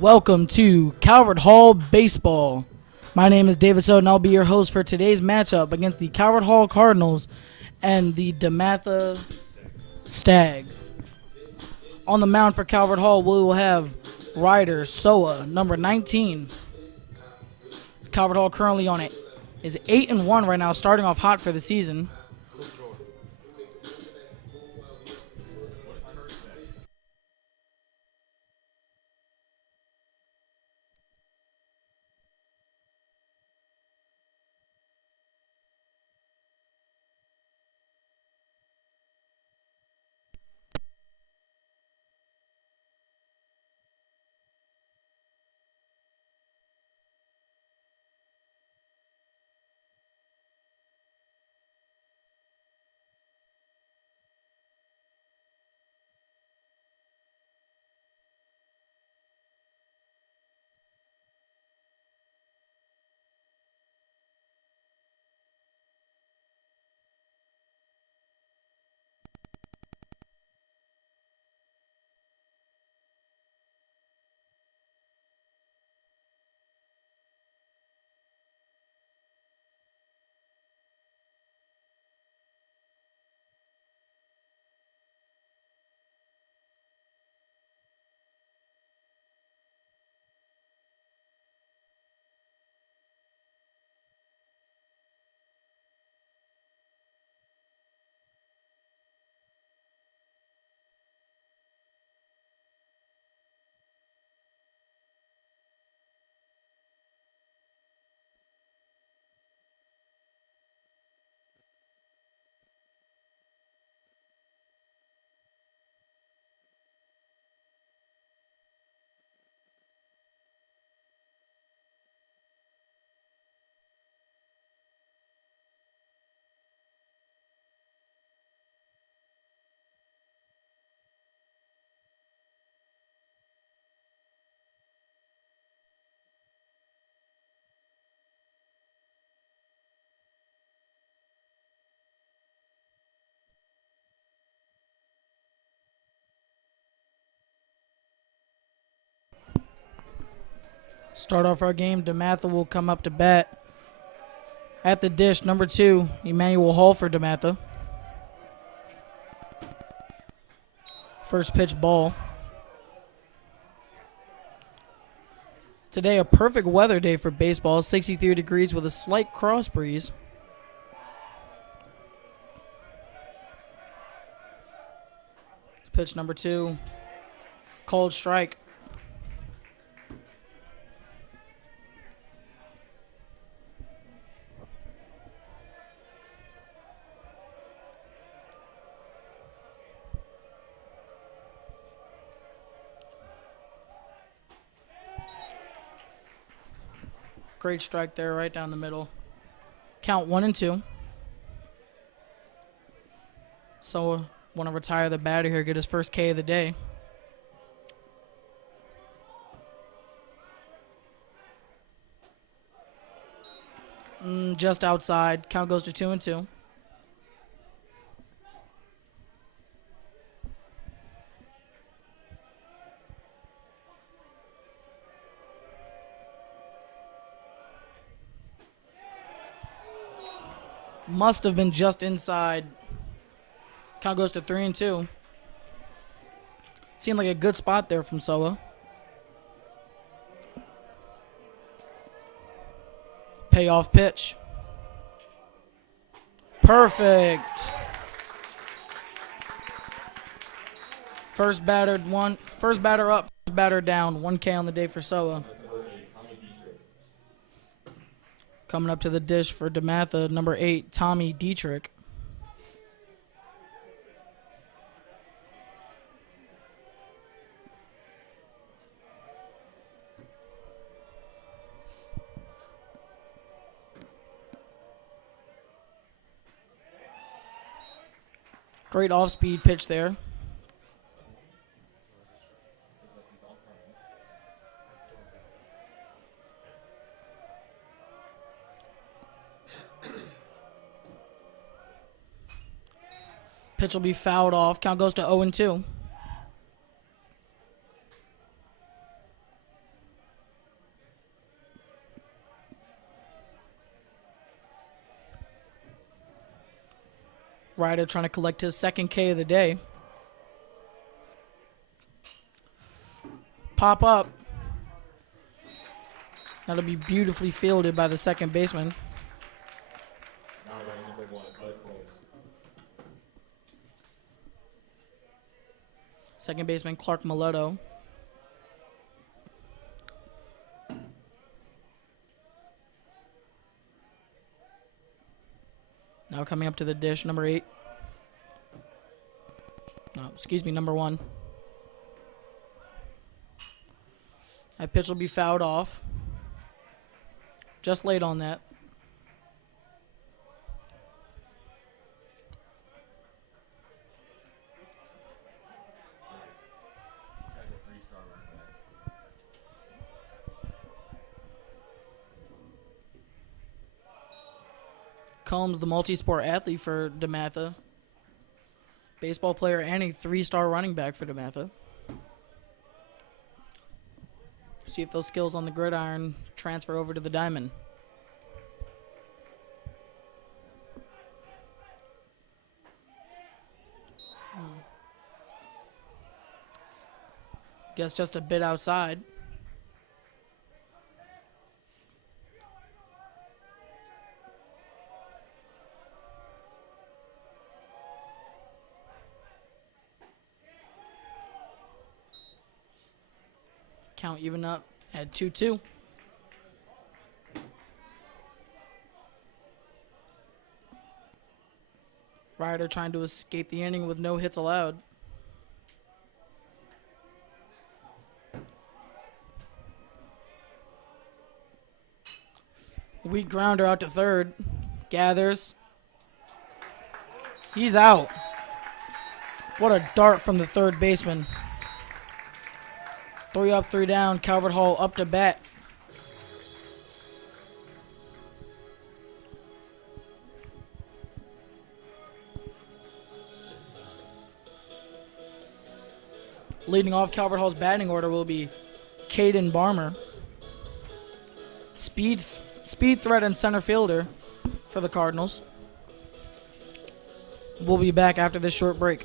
Welcome to Calvert Hall Baseball. My name is David Soto, and I'll be your host for today's matchup against the Calvert Hall Cardinals and the Dematha Stags. On the mound for Calvert Hall, we will have Ryder Soa, number 19. Calvert Hall currently on it is 8-1 right now, starting off hot for the season. Start off our game, Dematha will come up to bat. At the dish, number 2, Emmanuel Hall for Dematha. First pitch ball. Today, a perfect weather day for baseball, 63 degrees with a slight cross breeze. Pitch number 2, called strike. Great strike there, right down the middle. Count 1-2. So, want to retire the batter here, get his first K of the day. Just outside. Count goes to 2-2. Must have been just inside. Count goes to 3-2. Seemed like a good spot there from Soa. Payoff pitch. Perfect. First batter up, first batter down. 1K on the day for Soa. Coming up to the dish for Dematha, number 8, Tommy Dietrich. Great off-speed pitch there. Pitch will be fouled off. Count goes to 0-2. Ryder trying to collect his second K of the day. Pop up. That'll be beautifully fielded by the second baseman. Second baseman Clark Mileto. Now coming up to the dish, number 8. No, excuse me, number 1. That pitch will be fouled off. Just late on that. Combs, the multi-sport athlete for Dematha. Baseball player and a 3-star running back for Dematha. See if those skills on the gridiron transfer over to the diamond. Guess just a bit outside. Count even up at 2-2. Ryder trying to escape the inning with no hits allowed. Weak grounder out to third. Gathers. He's out. What a dart from the third baseman. 3 up, 3 down. Calvert Hall up to bat. Leading off Calvert Hall's batting order will be Caden Barmer. Speed threat and center fielder for the Cardinals. We'll be back after this short break.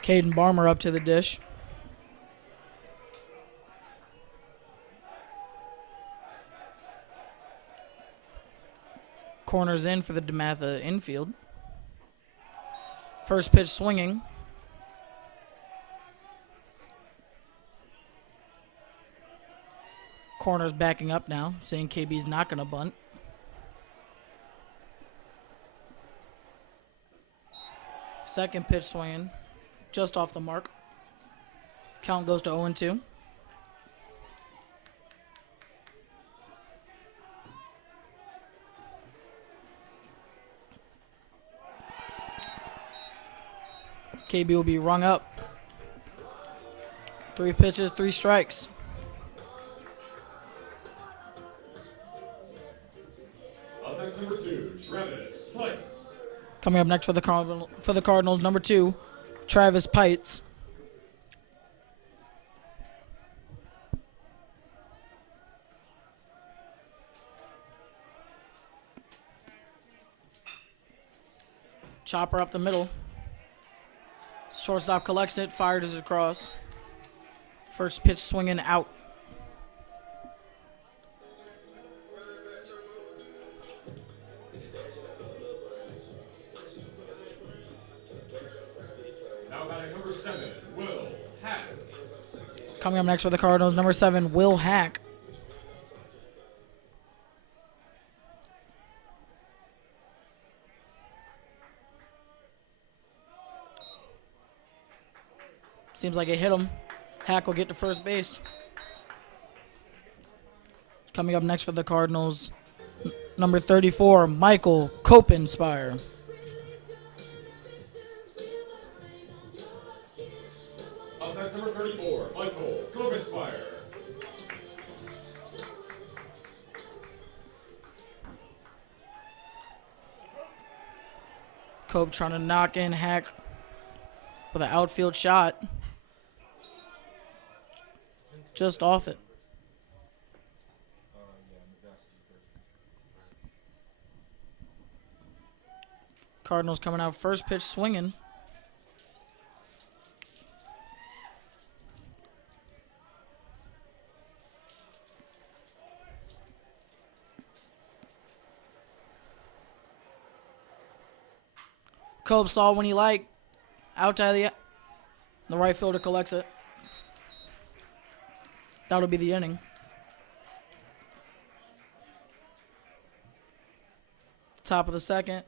Caden Barmer up to the dish. Corners in for the Dematha infield. First pitch swinging. Corner's backing up now, saying KB's not going to bunt. Second pitch swinging, just off the mark. Count goes to 0-2. KB will be rung up. 3 pitches, 3 strikes. Number 2, Travis Pites. Coming up next for the Cardinals, number 2, Travis Pites. Chopper up the middle. Shortstop collects it, fired as it across. First pitch swinging out. Now batting number 7, Will Hack. Coming up next for the Cardinals, number 7, Will Hack. Seems like it hit him. Hack will get to first base. Coming up next for the Cardinals, number 34, Michael Copenspire. Up next, number 34, Michael Copenspire. Cope trying to knock in Hack with an outfield shot. Just off it. Cardinals coming out first pitch swinging. Cope saw when he liked. Out to the right fielder collects it. That'll be the inning. Top of the second.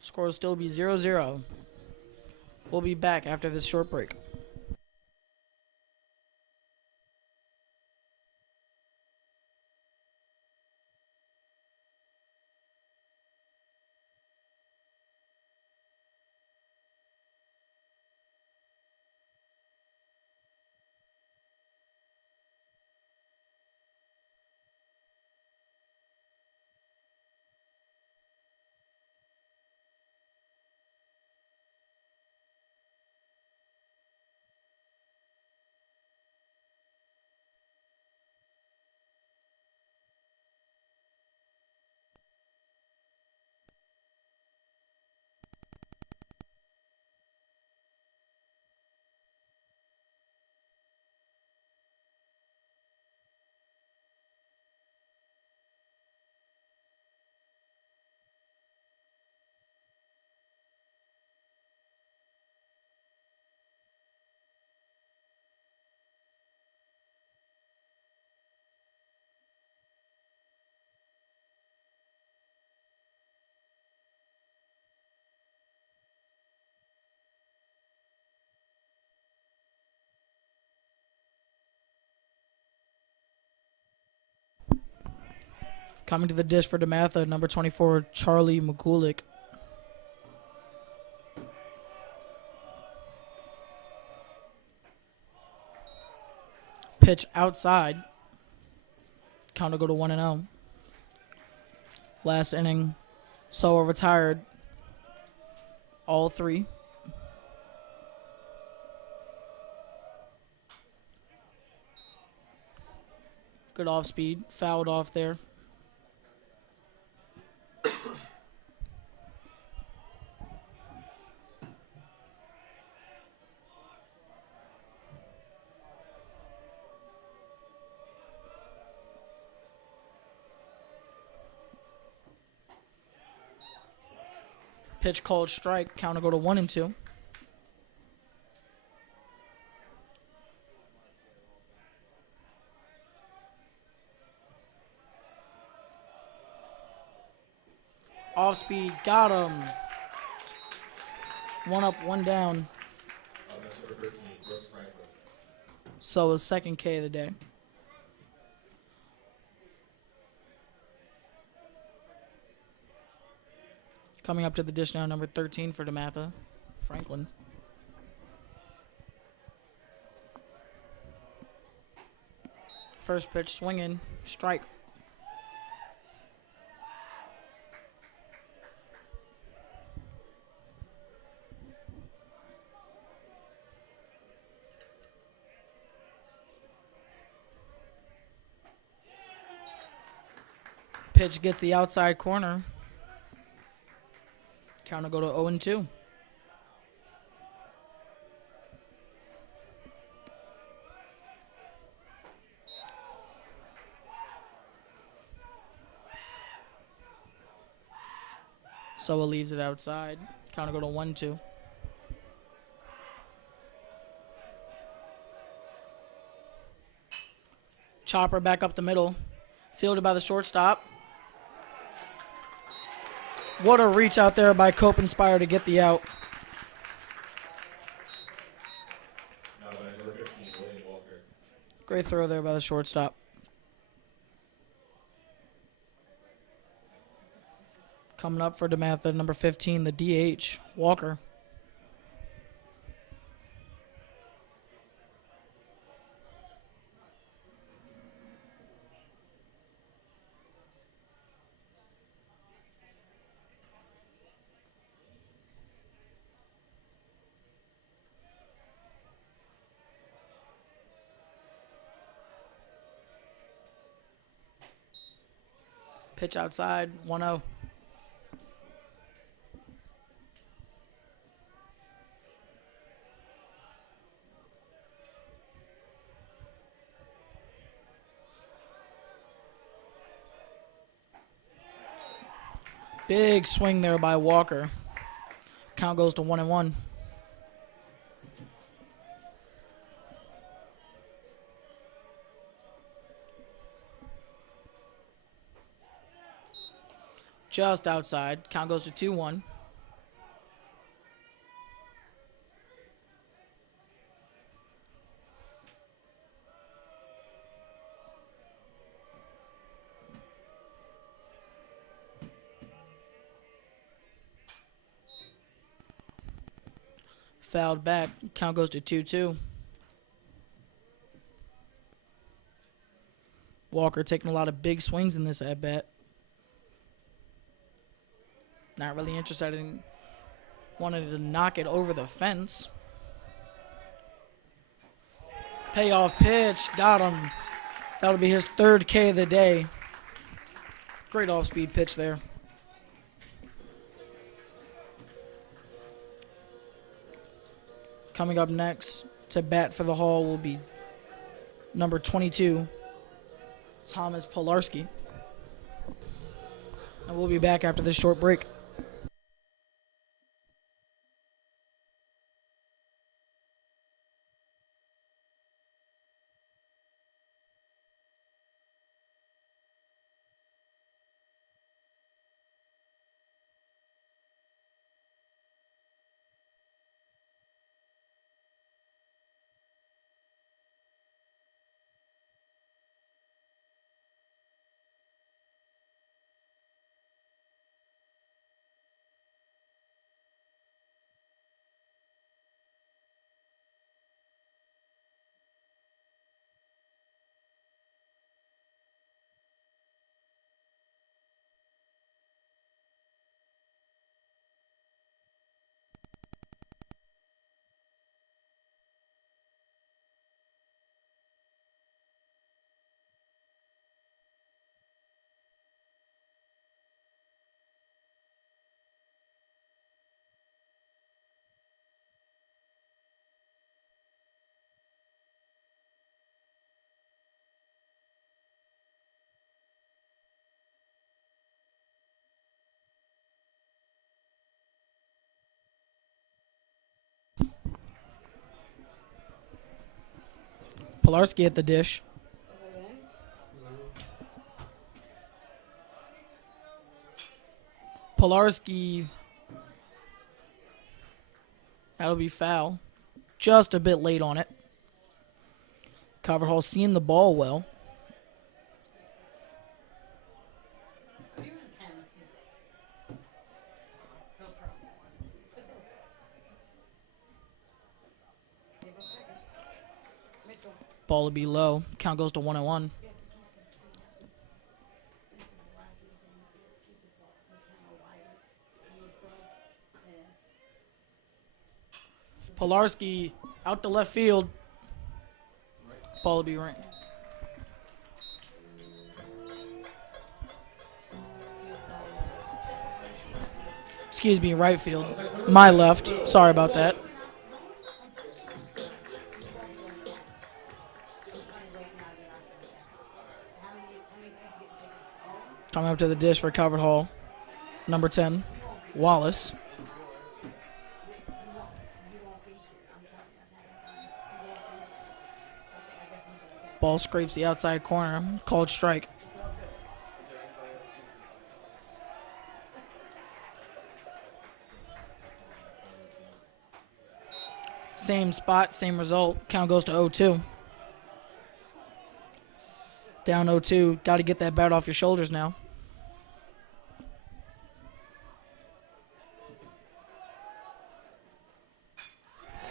Score will still be 0-0. We'll be back after this short break. Coming to the dish for Dematha, number 24, Charlie McCulick. Pitch outside. Count will go to 1-0. Last inning, Soa retired. All 3. Good off speed. Fouled off there. Pitch called strike. Count will go to 1-2. Off speed. Got him. 1 up, 1 down. So his second K of the day. Coming up to the dish now, number 13 for Dematha, Franklin. First pitch swinging, strike. Pitch gets the outside corner. Count will go to 0-2. Soa leaves it outside. Count will go to 1-2. Chopper back up the middle. Fielded by the shortstop. What a reach out there by Cope Inspire to get the out. Now by number 15, William Walker. Great throw there by the shortstop. Coming up for Dematha, number 15, the DH, Walker. Pitch outside, 1-0. Big swing there by Walker. Count goes to 1-1. Just outside. Count goes to 2-1. Fouled back. Count goes to 2-2. Walker taking a lot of big swings in this at bat. Not really interested in wanted to knock it over the fence. Payoff pitch. Got him. That'll be his third K of the day. Great off-speed pitch there. Coming up next to bat for the Hall will be number 22, Thomas Polarski. And we'll be back after this short break. Polarski at the dish. Polarski. That'll be foul. Just a bit late on it. Calvert Hall seeing the ball well. Ball will be low. Count goes to 1-1. Pilarski out to left field. Ball will be right. Excuse me, right field. My left. Sorry about that. Coming up to the dish for Calvert Hall. Number 10, Wallace. Ball scrapes the outside corner. Called strike. Same spot, same result. Count goes to 0-2. Down 0-2. Got to get that bat off your shoulders now.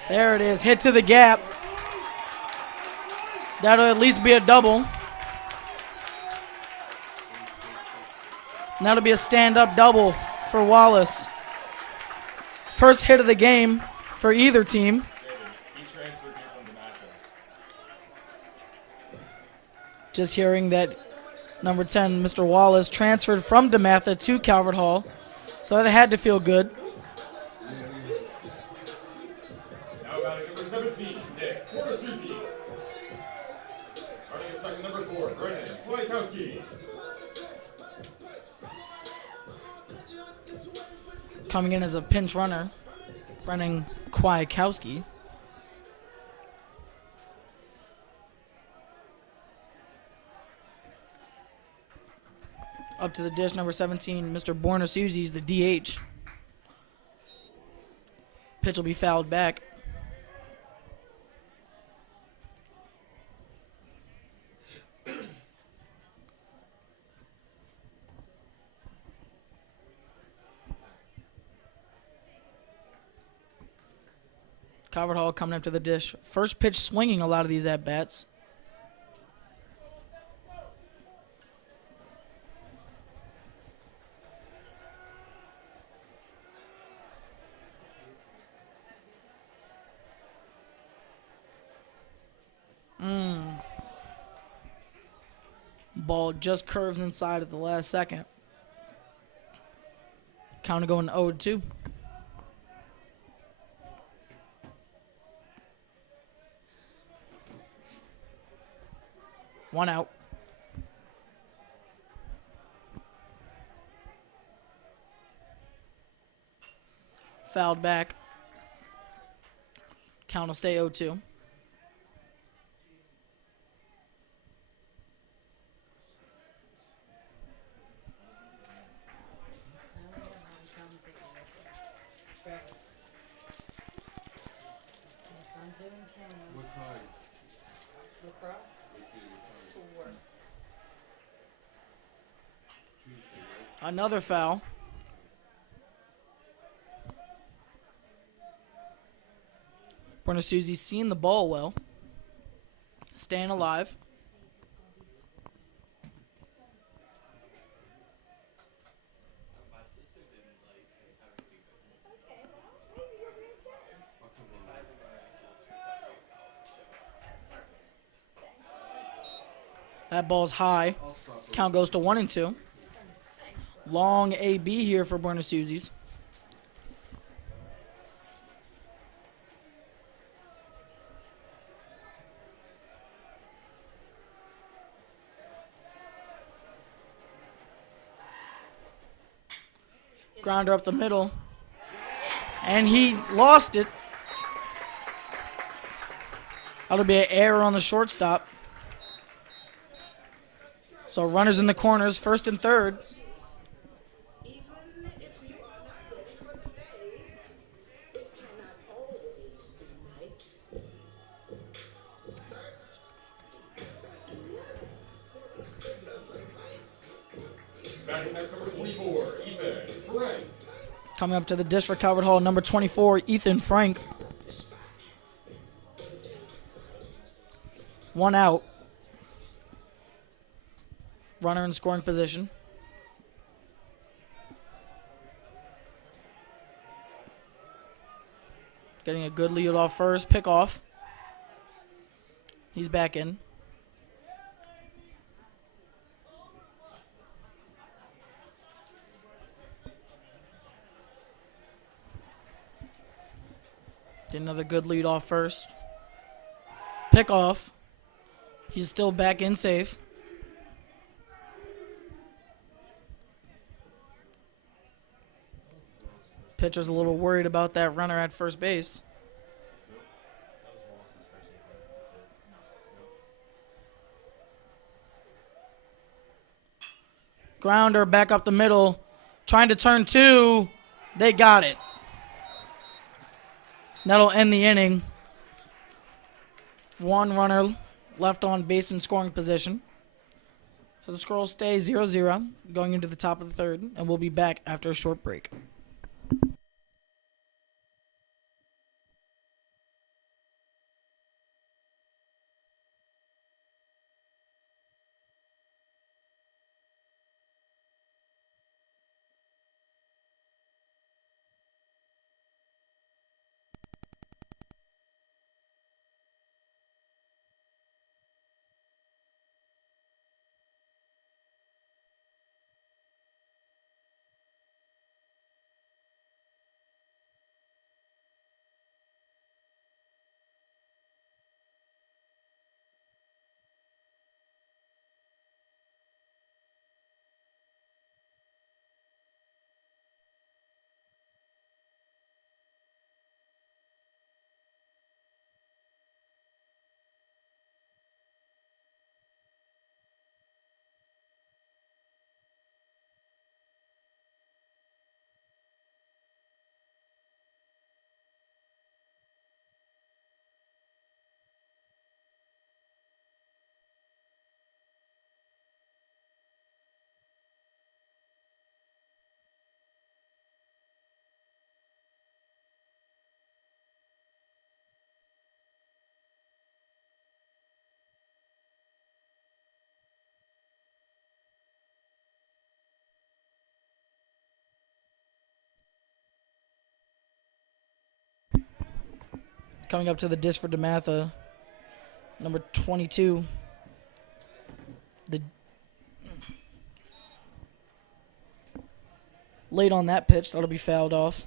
There it is. Hit to the gap. That'll at least be a double. And that'll be a stand-up double for Wallace. First hit of the game for either team. He transferred here from Dematha. Just hearing that number 10, Mr. Wallace, transferred from Dematha to Calvert Hall. So that had to feel good. Now batting number 17, Nick Varsity. Starting at second, number 4, Brennan Wojtkowski. Coming in as a pinch runner, Brennan Kwiatkowski. Up to the dish, number 17, Mr. Bornasuzi's the DH. Pitch will be fouled back. Calvert Hall coming up to the dish. First pitch swinging a lot of these at-bats. Ball just curves inside at the last second. Count going 0-2. One out. Fouled back. Count will stay 0-2. What time? Lacrosse? Four. Tuesday, right? Another foul. Bornasuzi's seeing the ball well. Staying alive. I'll come on. That ball's high. I'll stop. Count goes to 1-2. Long AB here for Bornasuzi's. Grounder up the middle. And he lost it. That'll be an error on the shortstop. So runners in the corners, first and third. Even if you are not ready for the day, it cannot always be night. Batting next, number 24, Ethan Frank. Coming up to the dish for Calvert Hall, number 24, Ethan Frank. 1 out. Runner in scoring position. Getting a good lead off first. Pick off. He's back in. Get another good lead off first. Pick off. He's still back in safe. Pitcher's a little worried about that runner at first base. Grounder back up the middle. Trying to turn 2. They got it. That'll end the inning. 1 runner left on base in scoring position. So the score will stay 0-0 going into the top of the third, and we'll be back after a short break. Coming up to the disc for Dematha, number 22. Late on that pitch, that'll be fouled off.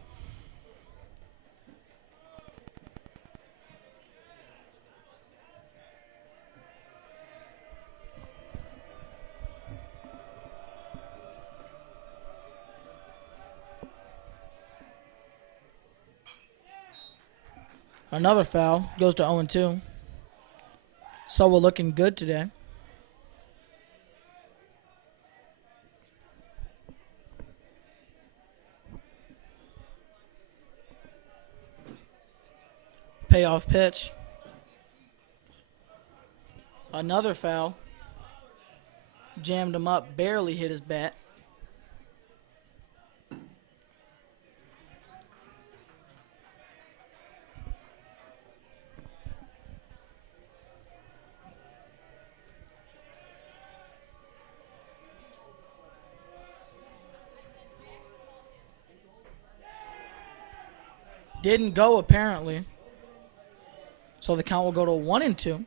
Another foul. Goes to 0-2. So we're looking good today. Payoff pitch. Another foul. Jammed him up. Barely hit his bat. Didn't go, apparently. So the count will go to 1-2.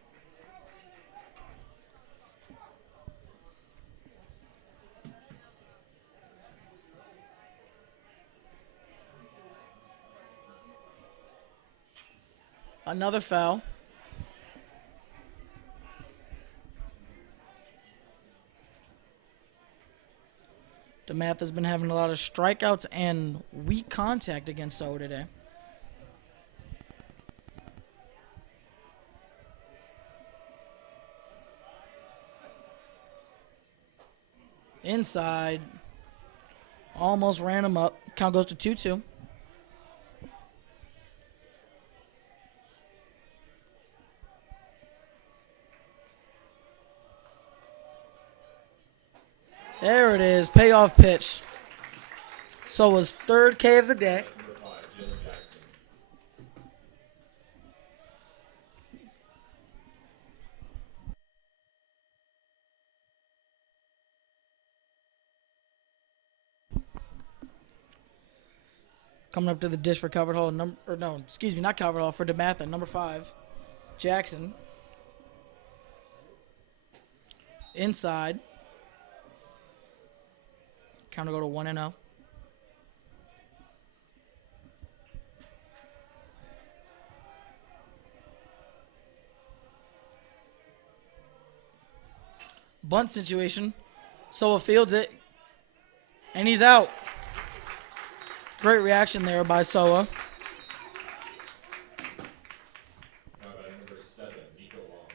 Another foul. Dematha has been having a lot of strikeouts and weak contact against So today. Inside. Almost ran him up. Count goes to 2-2. There it is. Payoff pitch. So his third K of the day. Number 5, Jalen Jackson. Coming up to the dish for Calvert Hall, not Calvert Hall, for Dematha, number 5, Jackson. Inside. Count to go to 1-0. Bunt situation. Soa fields it. And he's out. Great reaction there by Soa. Now batting number 7, Nico Long.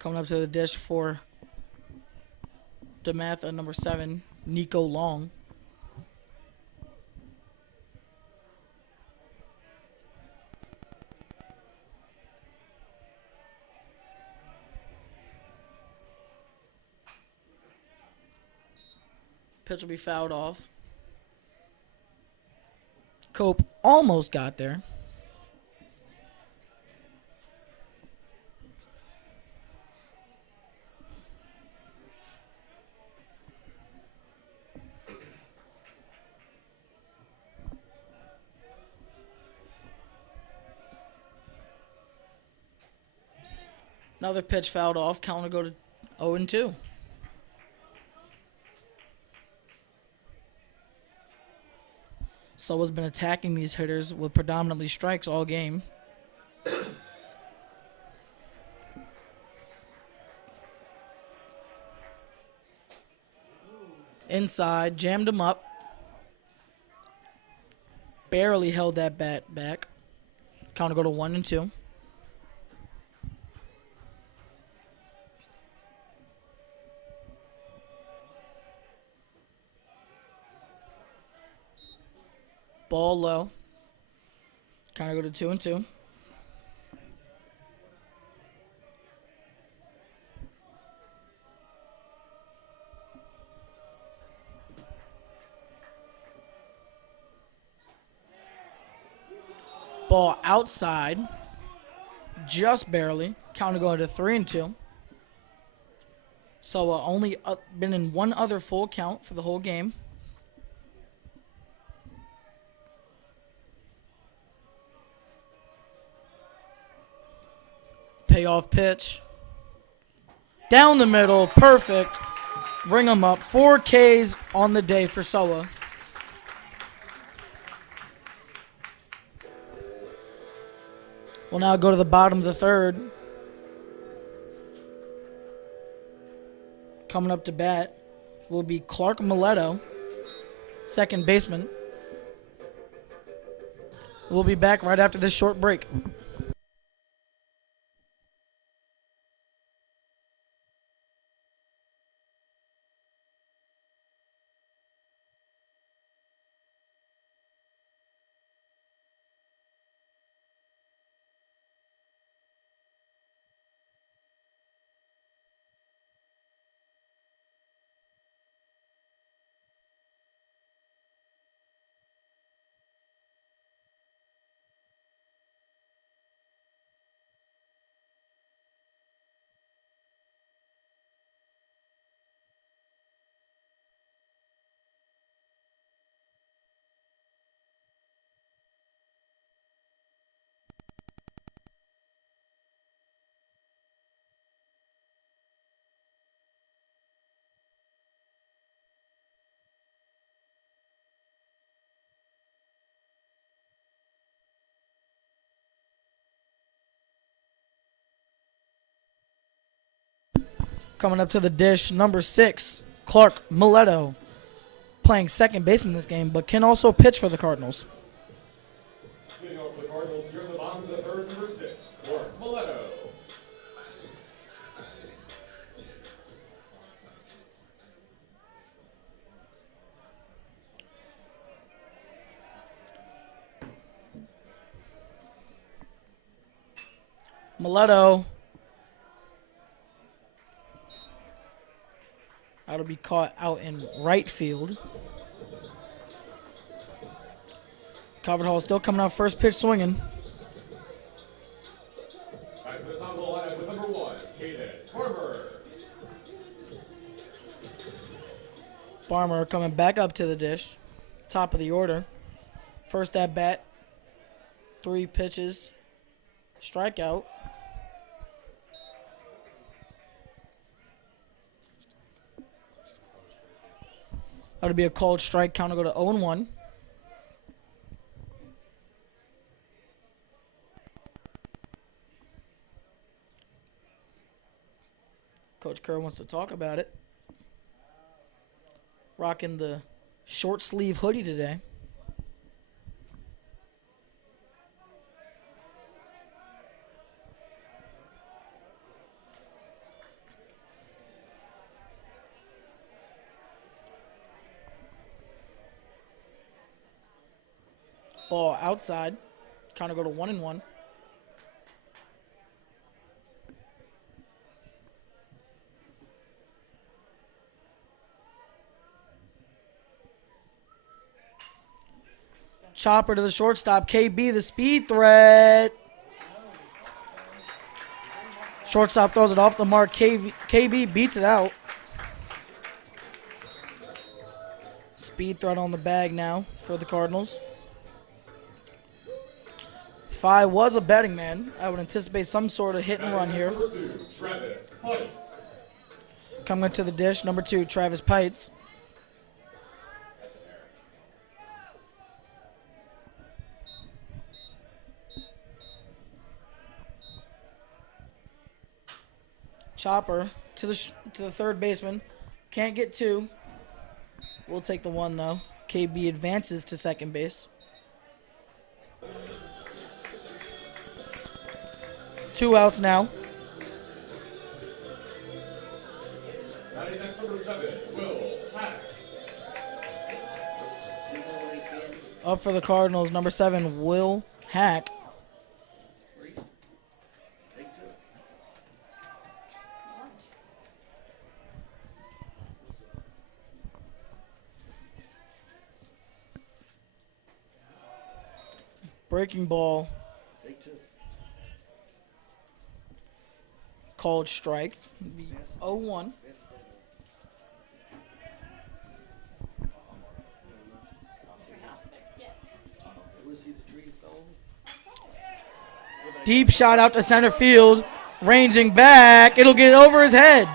Coming up to the dish for Dematha, number 7, Nico Long. Pitch will be fouled off. Cope almost got there. Another pitch fouled off. Count will go to 0-2. Soa's been attacking these hitters with predominantly strikes all game. Inside, jammed him up. Barely held that bat back. Count will go to 1-2. Ball low. Count will go to 2-2. Ball outside, just barely. Count to go to 3-2. So only been in one other full count for the whole game. Payoff pitch. Down the middle, perfect. Bring them up. 4 Ks on the day for Soa. We'll now go to the bottom of the third. Coming up to bat will be Clark Mileto, second baseman. We'll be back right after this short break. Coming up to the dish, number 6, Clark Mileto, playing second baseman in this game, but can also pitch for the Cardinals. Leading off for the Cardinals, here in the bottom of the third, number 6, Clark Mileto. Mileto. That'll be caught out in right field. Calvert Hall still coming out first pitch swinging. Back to the top of the lineup with number 1, Caden Farmer. Farmer coming back up to the dish. Top of the order. First at bat, 3 pitches, strikeout. That would be a called strike. Count will go to 0-1. Coach Kerr wants to talk about it. Rocking the short sleeve hoodie today. Ball outside. Count will go to 1-1. Chopper to the shortstop. KB, the speed threat. Shortstop throws it off the mark. KB beats it out. Speed threat on the bag now for the Cardinals. If I was a betting man, I would anticipate some sort of hit and run here. Number 2, Travis Pites. Coming to the dish, number 2, Travis Pites. Chopper to the third baseman. Can't get 2. We'll take the 1 though. KB advances to second base. 2 outs now. Batting next, number 7, Will Hack. Up for the Cardinals, number 7, Will Hack. Breaking ball. Called strike. 0-1. Deep shot out to center field. Ranging back. It'll get over his head.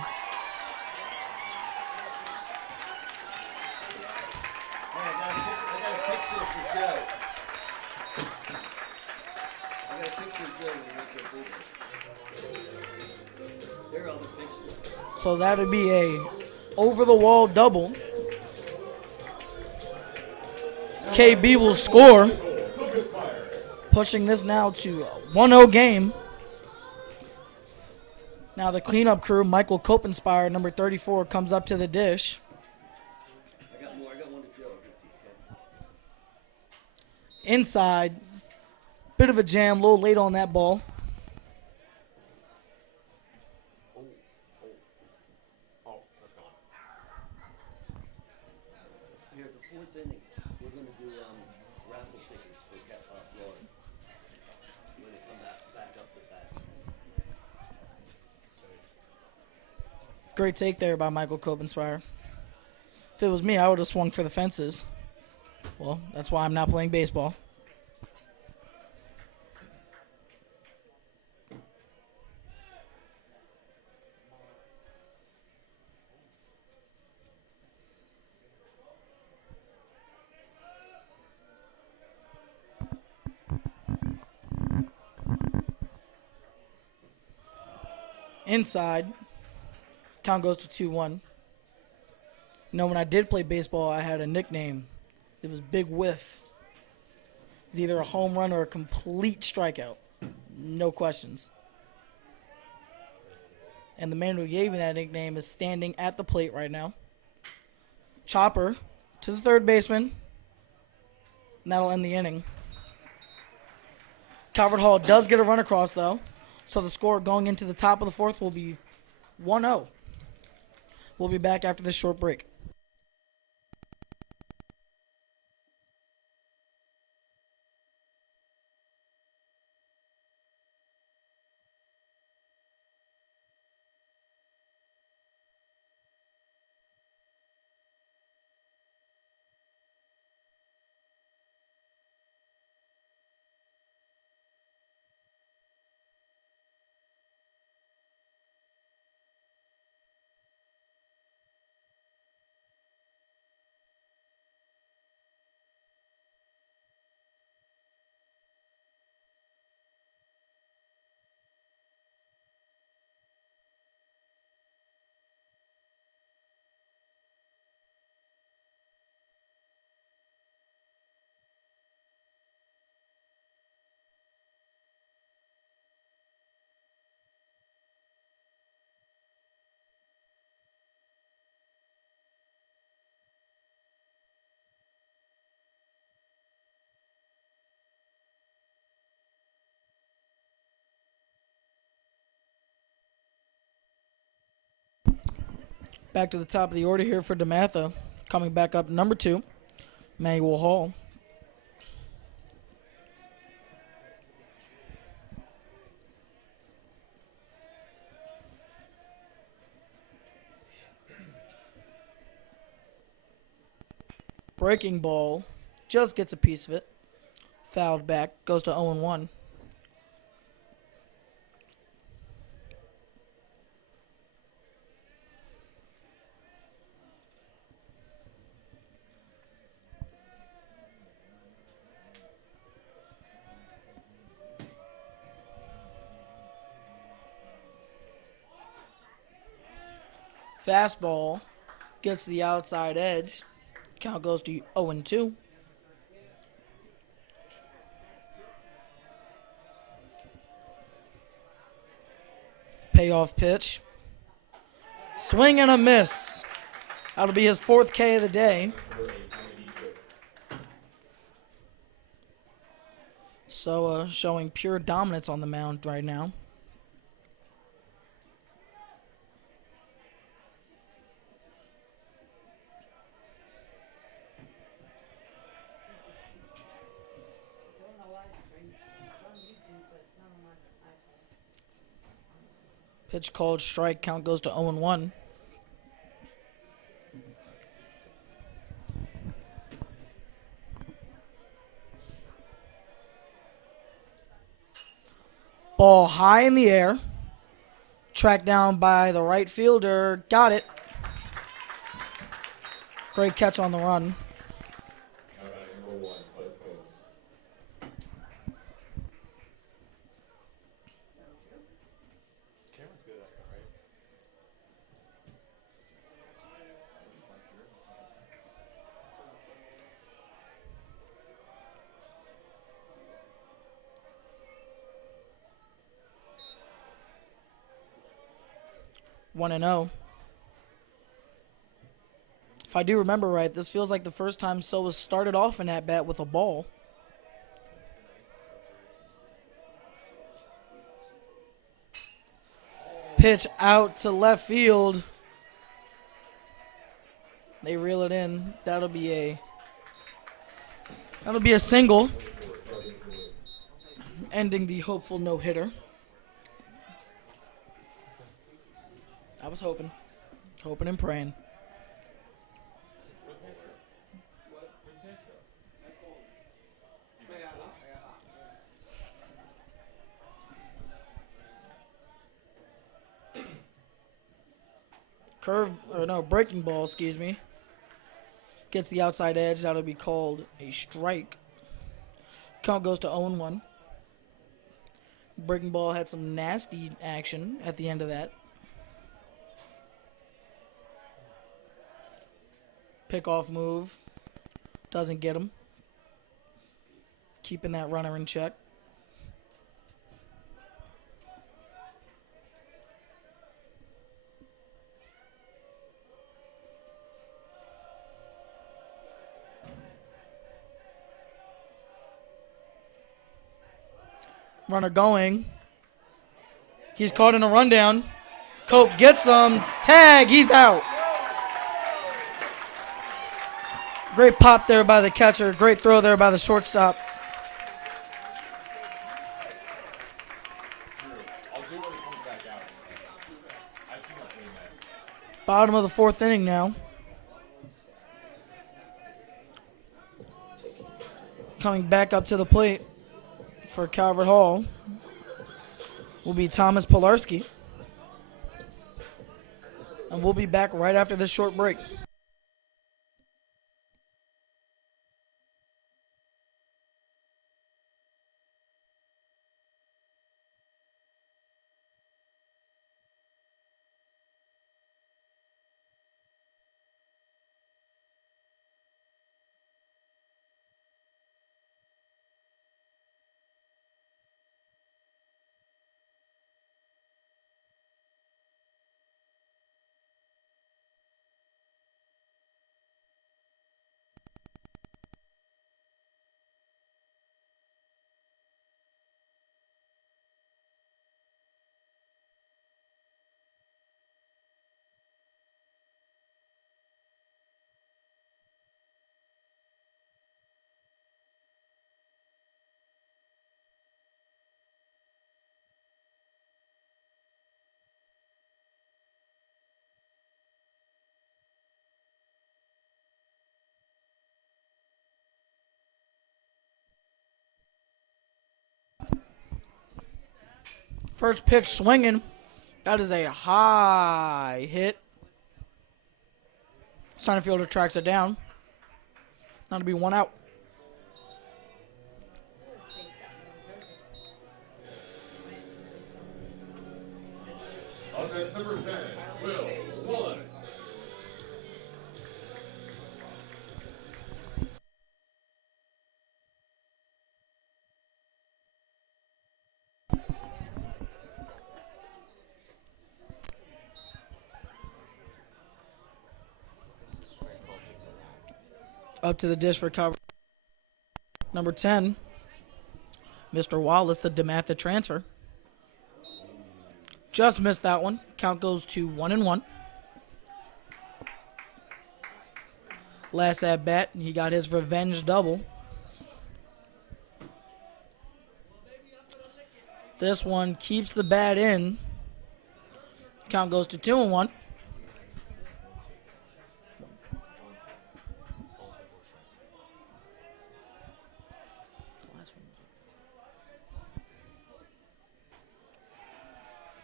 So that would be a over-the-wall double. KB will score, pushing this now to a 1-0 game. Now the cleanup crew, Michael Kopenspire, number 34, comes up to the dish. I got one to Joe. Inside, bit of a jam, a little late on that ball. Here at the 4th inning, we're going to do raffle tickets for Florida. When they come back up with that. Great take there by Michael Kopenspire. If it was me, I would have swung for the fences. Well, that's why I'm not playing baseball. Inside, count goes to 2-1. You know, when I did play baseball, I had a nickname. It was Big Whiff. It's either a home run or a complete strikeout. No questions. And the man who gave me that nickname is standing at the plate right now. Chopper to the third baseman. And that'll end the inning. Calvert Hall does get a run across, though. So the score going into the top of the 4th will be 1-0. We'll be back after this short break. Back to the top of the order here for Dematha. Coming back up, number 2, Manuel Hall. Breaking ball, just gets a piece of it. Fouled back, goes to 0-1. Fastball gets the outside edge. Count goes to 0-2. Payoff pitch. Swing and a miss. That'll be his 4th K of the day. So showing pure dominance on the mound right now. It's on the live stream. It's on YouTube, but it's not on my iPad. Pitch called strike. Count goes to 0-1. Ball high in the air. Tracked down by the right fielder. Got it. Great catch on the run. Now batting number 1, Bud Combs. Camera's good at that, right? 1-0. If I do remember right, this feels like the first time Soa started off an at-bat with a ball. Pitch out to left field. They reel it in. That'll be a single, ending the hopeful no-hitter. I was hoping and praying. Breaking ball, excuse me. Gets the outside edge. That'll be called a strike. Count goes to 0-1. Breaking ball had some nasty action at the end of that. Pickoff move. Doesn't get him. Keeping that runner in check. Runner going. He's caught in a rundown. Cope gets him. Tag. He's out. Great pop there by the catcher. Great throw there by the shortstop. Drew, I'll do it when it comes back out. I've seen that doing that. Bottom of the 4th inning now. Coming back up to the plate for Calvert Hall will be Thomas Pilarski. And we'll be back right after this short break. First pitch swinging. That is a high hit. Center fielder tracks it down. That'll be one out. Up next, number 10, Will Wallace. Up to the dish for cover. Number 10, Mr. Wallace, the Dematha transfer. Just missed that one. Count goes to 1-1. Last at bat, he got his revenge double. This one keeps the bat in. Count goes to 2-1.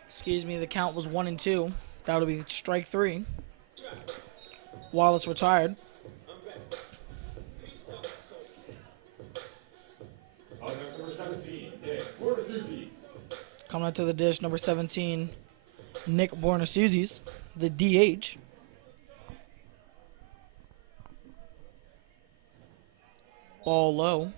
Excuse me, the count was 1-2. That'll be strike 3. Wallace retired. Up next, number 17, Nick Bornasuzi's. Coming up to the dish, number 17, Nick Bornasuzi's, the DH. Ball low.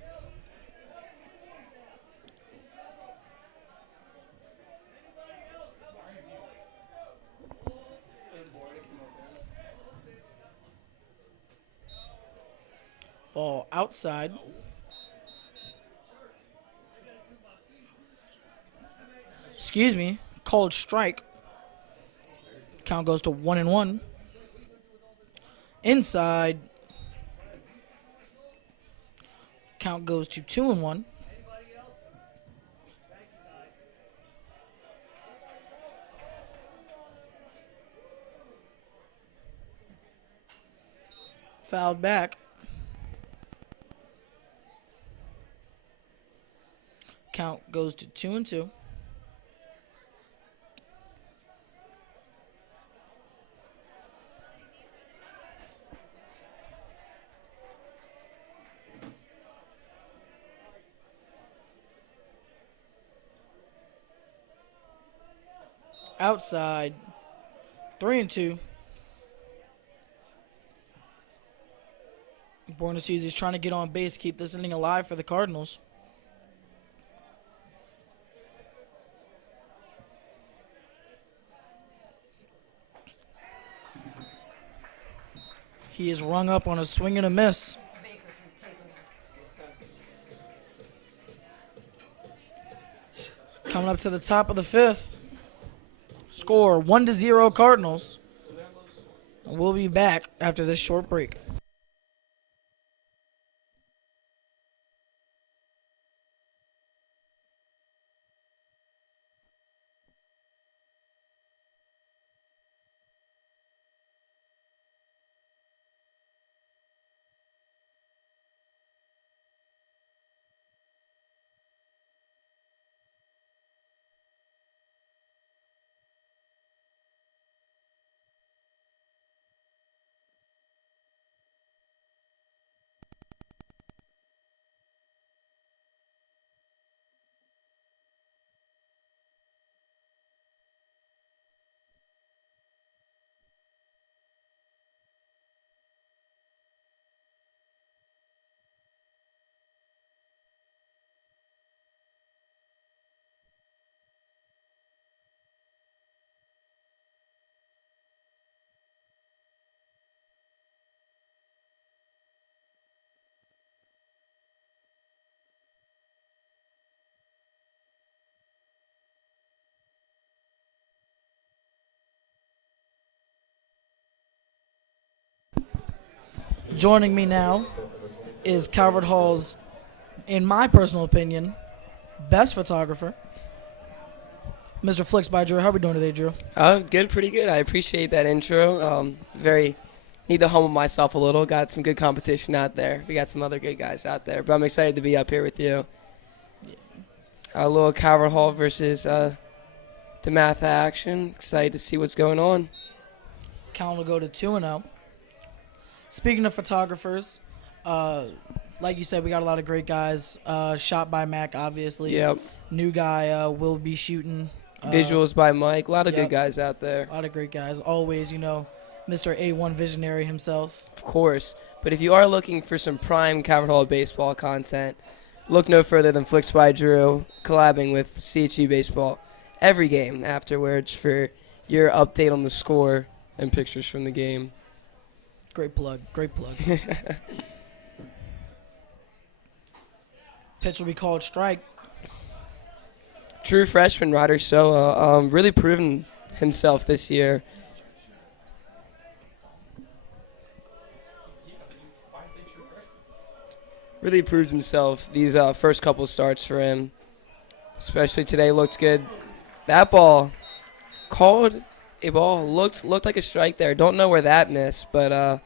Ball outside. Excuse me. Called strike. Count goes to 1-1. Inside. Count goes to 2-1. Fouled back. Count goes to 2-2. Outside. 3-2. Bornasuzi's trying to get on base, keep this inning alive for the Cardinals. He is rung up on a swing and a miss. Coming up to the top of the 5th. Score 1-0 Cardinals. We'll be back after this short break. Joining me now is Calvert Hall's, in my personal opinion, best photographer, Mr. Flicks by Drew. How are we doing today, Drew? Good, pretty good. I appreciate that intro. Need to humble myself a little. Got some good competition out there. We got some other good guys out there, but I'm excited to be up here with you. A little Calvert Hall versus Dematha action. Excited to see what's going on. Count will go to 2-0. Speaking of photographers, like you said, we got a lot of great guys. Shot by Mac, obviously. Yep. New guy will be shooting. Visuals by Mike. A lot of yep. good guys out there. A lot of great guys. Always, Mr. A1 Visionary himself. Of course. But if you are looking for some prime Calvert Hall baseball content, look no further than Flicks by Drew, collabing with CHU Baseball every game afterwards for your update on the score and pictures from the game. Great plug. Pitch will be called strike. True freshman Ryder Soa, really proven himself this year. Really proved himself these first couple starts for him. Especially today looked good. That ball called a ball. Looked like a strike there. Don't know where that missed, but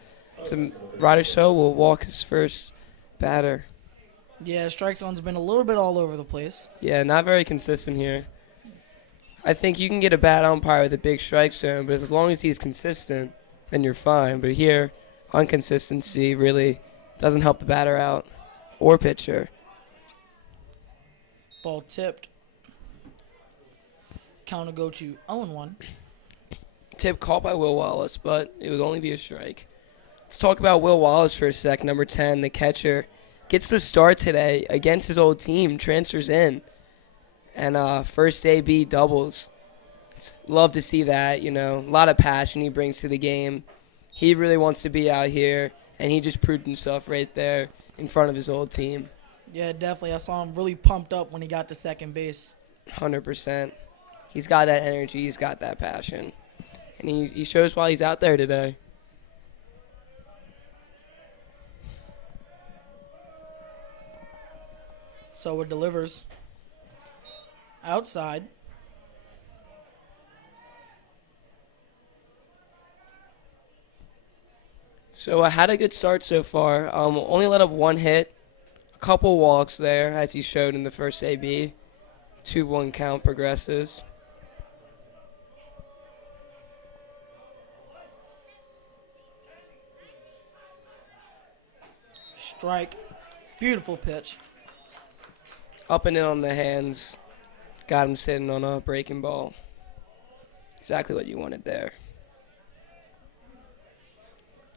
Ryder Soa will walk his first batter. Yeah, strike zone's been a little bit all over the place. Yeah, not very consistent here. I think you can get a bad umpire with a big strike zone, but as long as he's consistent, then you're fine. But here, inconsistency really doesn't help the batter out or pitcher. Ball tipped. Count will go to 0-1. Tip caught by Will Wallace, but it would only be a strike. Let's talk about Will Wallace for a sec, number 10, the catcher. Gets the start today against his old team, transfers in, and first AB doubles. Love to see that, a lot of passion he brings to the game. He really wants to be out here, and he just proved himself right there in front of his old team. Yeah, definitely. I saw him really pumped up when he got to second base. 100%. He's got that energy. He's got that passion. And he shows while he's out there today. So it delivers. Outside. So I had a good start so far. Only let up one hit. A couple walks there, as he showed in the first AB. 2-1 count progresses. Strike. Beautiful pitch. Up and in on the hands. Got him sitting on a breaking ball. Exactly what you wanted there.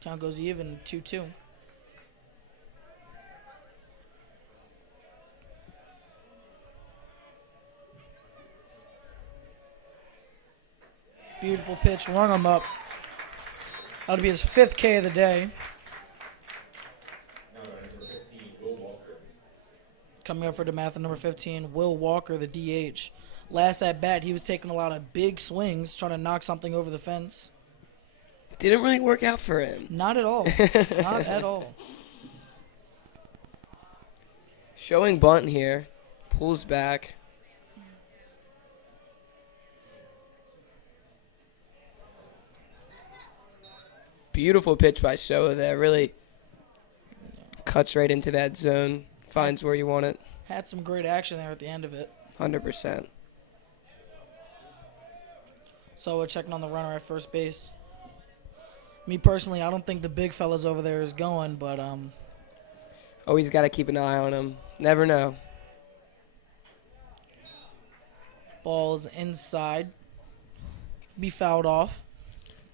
Count goes even, 2-2. Beautiful pitch, rung him up. That'll be his 5th K of the day. Now number 15, Will Walker. Coming up for Dematha, number 15, Will Walker, the DH. Last at bat, he was taking a lot of big swings, trying to knock something over the fence. Didn't really work out for him. Not at all. Not at all. Showing bunt here. Pulls back. Beautiful pitch by Showa there. Really cuts right into that zone. Finds where you want it. Had some great action there at the end of it. 100%. So we're checking on the runner at first base. Me personally, I don't think the big fella's over there is going, but Always got to keep an eye on him. Never know. ball's inside. Be fouled off.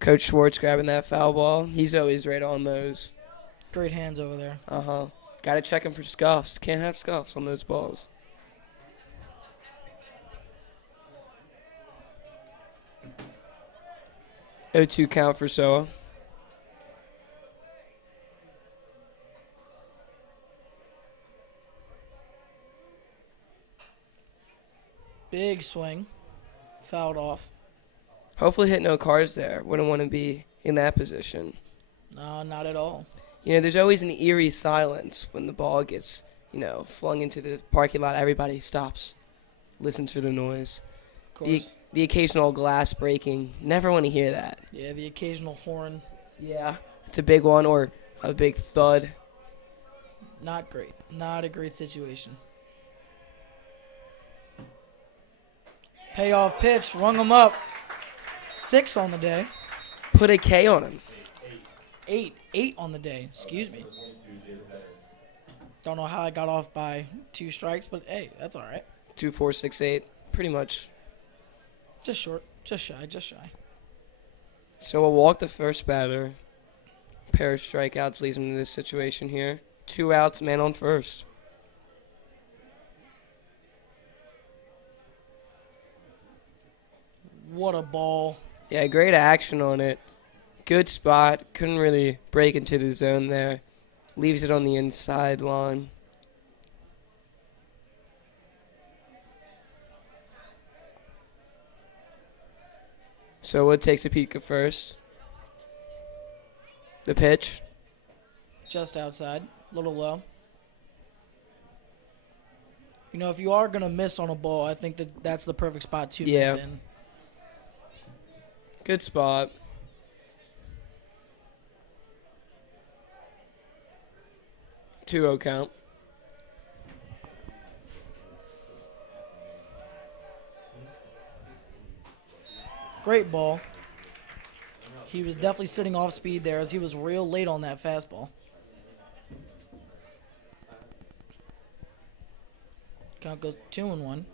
Coach Schwartz grabbing that foul ball. He's always right on those. Great hands over there. Uh-huh. Got to check him for scuffs. Can't have scuffs on those balls. O2 count for Soa. Big swing. Fouled off. Hopefully hit no cars there. Wouldn't want to be in that position. No, not at all. You know, there's always an eerie silence when the ball gets, flung into the parking lot. Everybody stops, listens for the noise. Of course. The occasional glass breaking. Never want to hear that. Yeah, the occasional horn. Yeah. It's a big one or a big thud. Not great. Not a great situation. Payoff pitch, rung him up. 6 on the day. Put a K on him. 8 on the day. Excuse me. Don't know how I got off by 2 strikes, but hey, that's all right. 2, 4, 6, 8. Pretty much. Just short, just shy. So we'll walk the first batter. Pair of strikeouts leads him to this situation here. 2 outs, man on first. What a ball. Yeah, great action on it. Good spot. Couldn't really break into the zone there. Leaves it on the inside line. So Wood takes a peek at first. The pitch. Just outside, a little low. You know, if you are going to miss on a ball, I think that's the perfect spot to miss in. Good spot. Two 0 count. Great ball. He was definitely sitting off speed there as he was real late on that fastball. Count goes 2-1.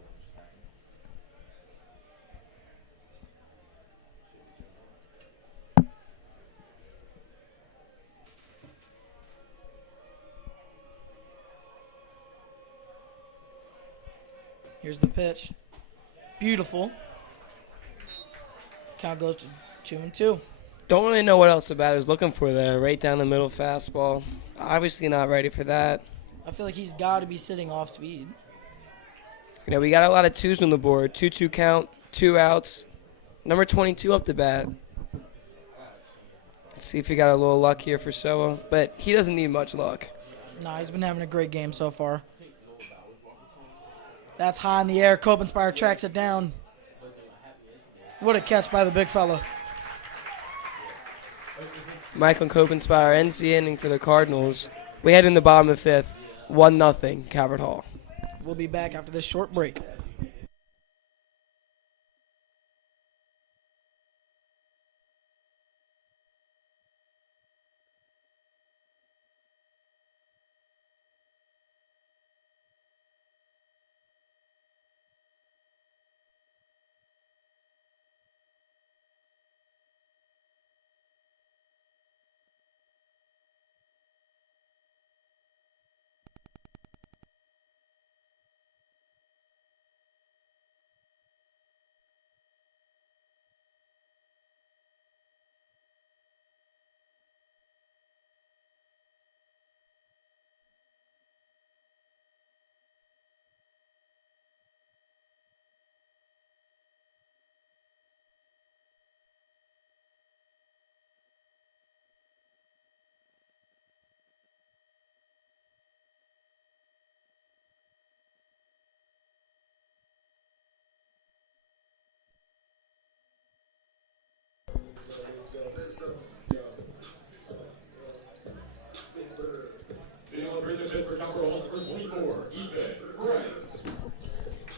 Here's the pitch. Beautiful. Count goes to 2-2. Don't really know what else the batter's looking for there. Right down the middle fastball. Obviously not ready for that. I feel like he's got to be sitting off speed. You know, we got a lot of 2s on the board. 2-2 count, 2 outs. Number 22 up the bat. Let's see if we got a little luck here for Soa. But he doesn't need much luck. Nah, he's been having a great game so far. That's high in the air. Copenspire tracks it down. What a catch by the big fella. Michael Copenspire ends the inning for the Cardinals. We head in the bottom of 5th. 1-0 Calvert Hall. We'll be back after this short break.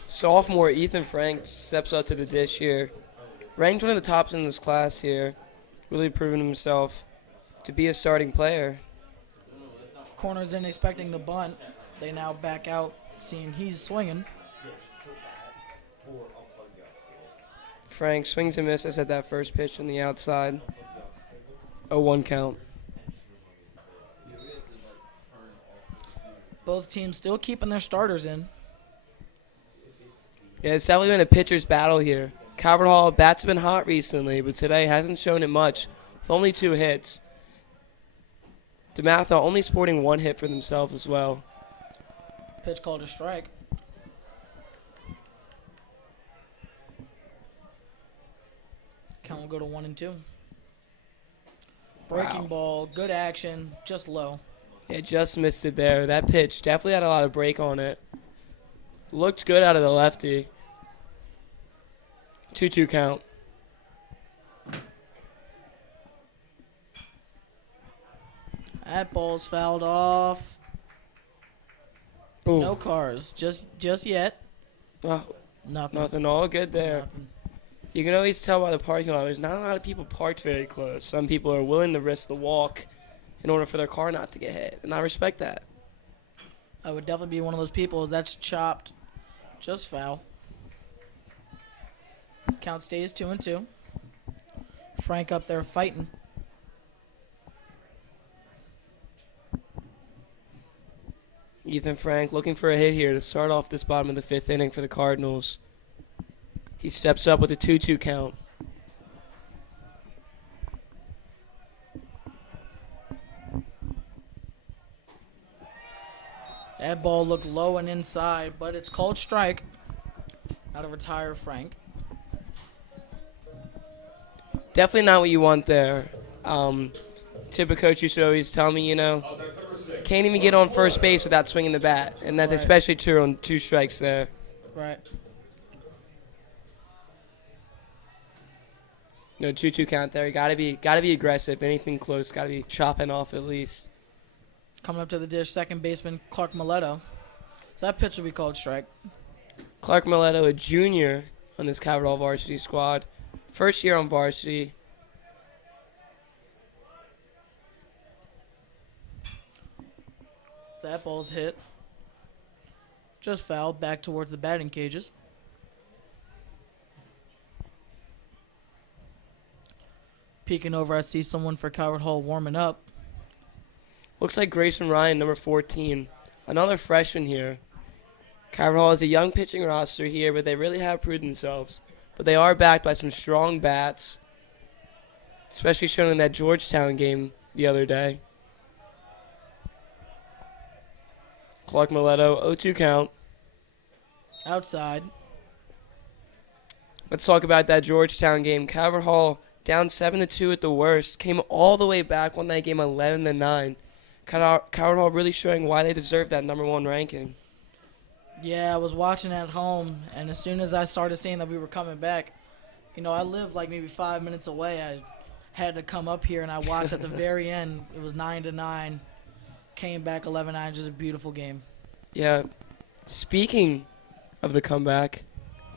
Sophomore Ethan Frank steps up to the dish here. Ranked one of the tops in this class here. Really proven himself to be a starting player. Corners in expecting the bunt. They now back out, seeing he's swinging. Frank swings and misses at that first pitch on the outside. 0-1 count. Both teams still keeping their starters in. Yeah, it's definitely been a pitcher's battle here. Calvert Hall, bats have been hot recently, but today hasn't shown it much, with only 2 hits. Dematha only sporting 1 hit for themselves as well. Pitch called a strike. Count will go to 1-2. Breaking Wow. ball, good action, just low. Yeah, just missed it there. That pitch definitely had a lot of break on it. Looked good out of the lefty. 2-2 count. That ball's fouled off. Ooh. No cars, just yet. Oh, Nothing. Nothing. All good there. Nothing. You can always tell by the parking lot. There's not a lot of people parked very close. Some people are willing to risk the walk in order for their car not to get hit, and I respect that. I would definitely be one of those people. That's chopped. Just foul. Count stays 2-2. Frank up there fighting. Ethan Frank looking for a hit here to start off this bottom of the 5th inning for the Cardinals. He steps up with a 2-2 count. That ball looked low and inside, but it's called strike. Out of retire Frank. Definitely not what you want there. Tip coach used to always tell me, can't even get on first base without swinging the bat. And that's Right. especially true on 2 strikes there. Right. No 2-2 count there. You gotta be aggressive. Anything close, gotta be chopping off at least. Coming up to the dish, second baseman Clark Mileto. So that pitch will be called strike. Clark Mileto, a junior on this Calvert Hall varsity squad. First year on varsity. So that ball's hit. Just fouled back towards the batting cages. Peeking over, I see someone for Calvert Hall warming up. Looks like Grayson Ryan, number 14. Another freshman here. Calvert Hall has a young pitching roster here, but they really have proved themselves. But they are backed by some strong bats, especially shown in that Georgetown game the other day. Clark Mileto, 0-2 count. Outside. Let's talk about that Georgetown game. Calvert Hall down 7-2 at the worst. Came all the way back, won that game 11-9. Calvert Hall really showing why they deserve that number 1 ranking. Yeah, I was watching at home, and as soon as I started seeing that we were coming back, I lived like maybe 5 minutes away. I had to come up here, and I watched at the very end. It was 9-9. Came back 11-9. Just a beautiful game. Yeah. Speaking of the comeback,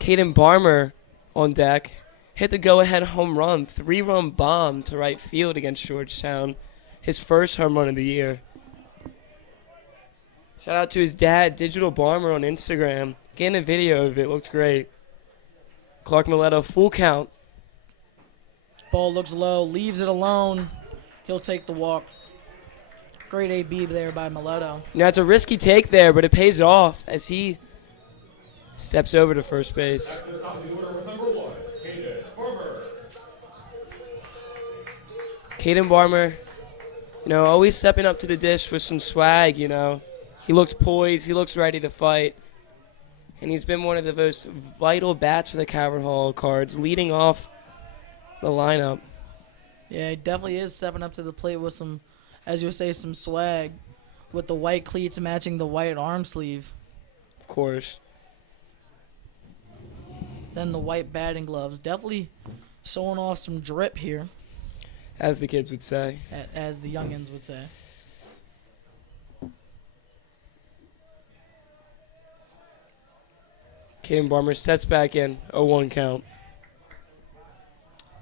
Caden Barmer on deck hit the go-ahead home run, 3-run bomb to right field against Georgetown. His first home run of the year. Shout out to his dad, Digital Barmer, on Instagram. Getting a video of it. Looked great. Clark Mileto, full count. Ball looks low. Leaves it alone. He'll take the walk. Great AB there by Mileto. Now, it's a risky take there, but it pays off as he steps over to first base. At the top of the order with number 1, Caden Farmer. Caden Barmer, always stepping up to the dish with some swag, He looks poised. He looks ready to fight. And he's been one of the most vital bats for the Calvert Hall Cards, leading off the lineup. Yeah, he definitely is stepping up to the plate with some, as you say, some swag, with the white cleats matching the white arm sleeve. Of course. Then the white batting gloves. Definitely showing off some drip here, As the kids would say. as the youngins would say. Caden Barmer steps back in, 0-1 count.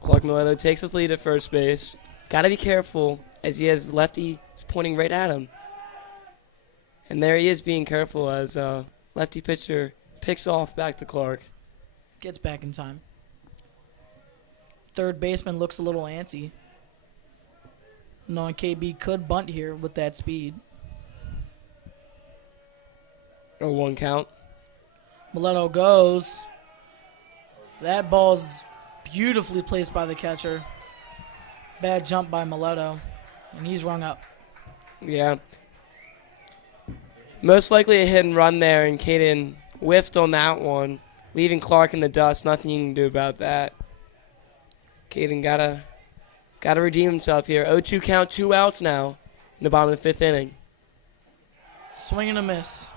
Clark Mileto takes his lead at first base. Got to be careful as he has lefty pointing right at him. And there he is being careful as lefty pitcher picks off back to Clark. Gets back in time. Third baseman looks a little antsy, knowing KB could bunt here with that speed. 0-1 count. Mileto goes. That ball's beautifully placed by the catcher. Bad jump by Mileto, and he's rung up. Yeah. Most likely a hit and run there, and Caden whiffed on that one, leaving Clark in the dust. Nothing you can do about that. Caden gotta redeem himself here. 0-2 count, 2 outs now in the bottom of the 5th inning. Swing and a miss.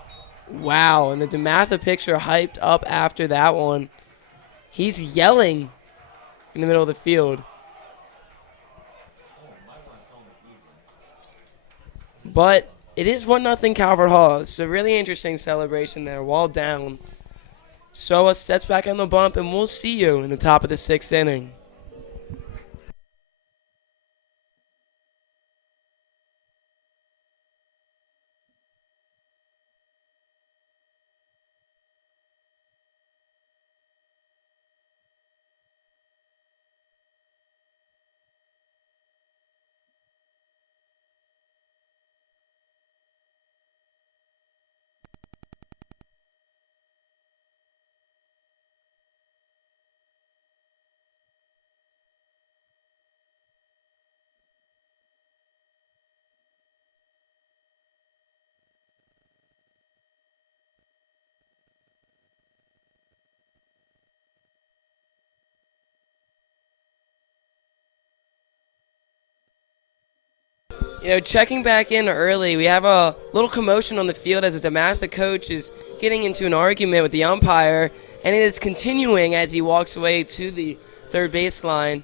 Wow, and the Dematha picture hyped up after that one. He's yelling in the middle of the field. But it is 1-0 Calvert Hall. It's a really interesting celebration there, wall down. So steps back on the bump, and we'll see you in the top of the 6th inning. Checking back in early, we have a little commotion on the field as the Dematha coach is getting into an argument with the umpire, and it is continuing as he walks away to the third baseline.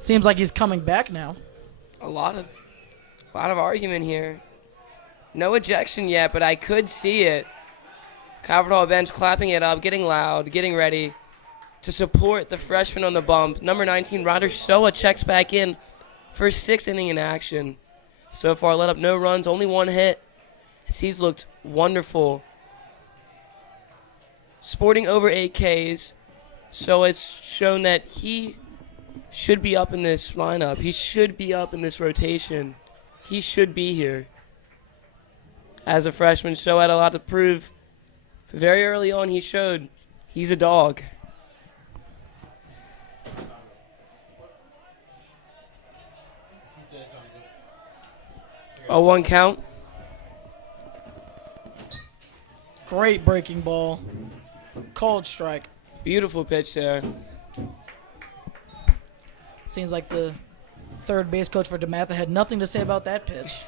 Seems like he's coming back now. A lot of argument here. No ejection yet, but I could see it. Calvert Hall bench clapping it up, getting loud, getting ready to support the freshman on the bump. Number 19, Ryder Showa checks back in for 6th inning in action. So far, let up no runs, only 1 hit. He's looked wonderful. Sporting over 8 Ks. So it's shown that he should be up in this lineup. He should be up in this rotation. He should be here. As a freshman, Show had a lot to prove. Very early on, he showed he's a dog. A 1 count. Great breaking ball. Called strike. Beautiful pitch there. Seems like the third base coach for Dematha had nothing to say about that pitch.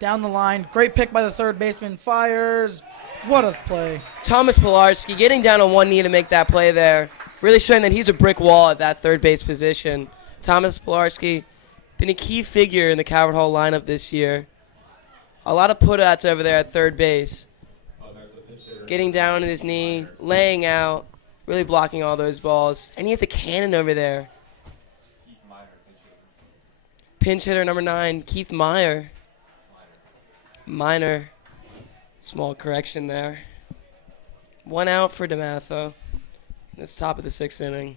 Down the line. Great pick by the third baseman. Fires. What a play. Thomas Pilarski getting down on one knee to make that play there. Really showing that he's a brick wall at that third base position. Thomas Pilarski been a key figure in the Calvert Hall lineup this year. A lot of putouts over there at third base. Getting down on his knee, laying out, really blocking all those balls. And he has a cannon over there. Pinch hitter number 9, Keith Meyer. Minor. Small correction there. 1 out for Dematha. It's top of the 6th inning.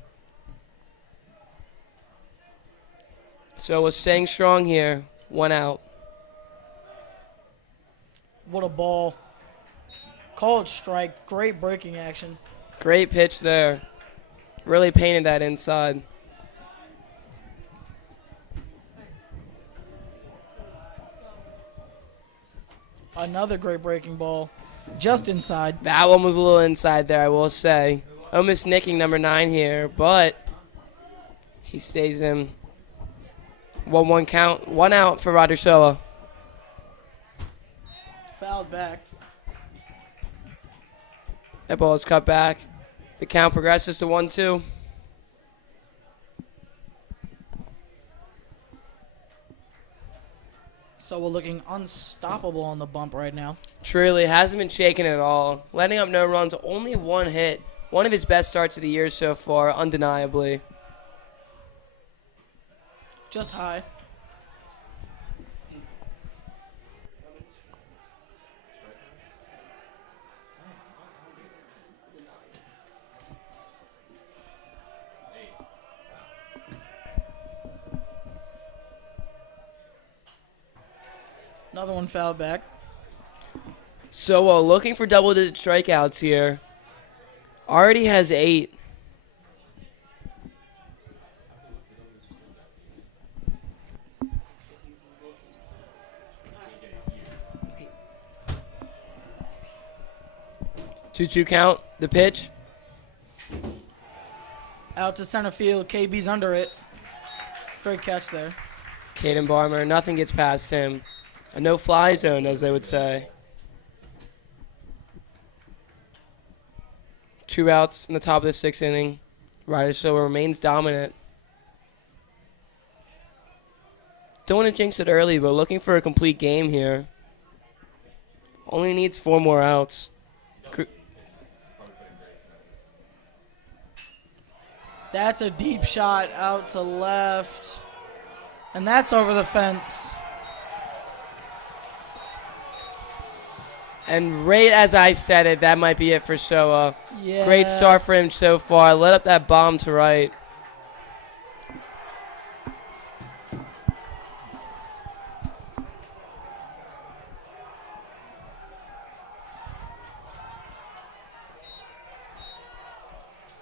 So we're staying strong here. 1 out. What a ball. Called strike. Great breaking action. Great pitch there. Really painted that inside. Another great breaking ball. Just inside. That one was a little inside there, I will say. Almost nicking number 9 here, but he stays in. 1-1 count. 1 out for Ryder Showa. Fouled back. That ball is cut back. The count progresses to 1-2. So we're looking unstoppable on the bump right now. Truly hasn't been shaken at all. Letting up no runs, only 1 hit. One of his best starts of the year so far, undeniably. Just high. Another one fouled back. So looking for double-digit strikeouts here. Already has 8. Two count. The pitch. Out to center field. KB's under it. Great catch there. Caden Barmer. Nothing gets past him. A no-fly zone, as they would say. 2 outs in the top of the 6th inning. Ryder Showa remains dominant. Don't want to jinx it early, but looking for a complete game here. Only needs 4 more outs. That's a deep shot out to left. And that's over the fence. And right as I said it, that might be it for Soa. Yeah. Great start for him so far. Let up that bomb to right.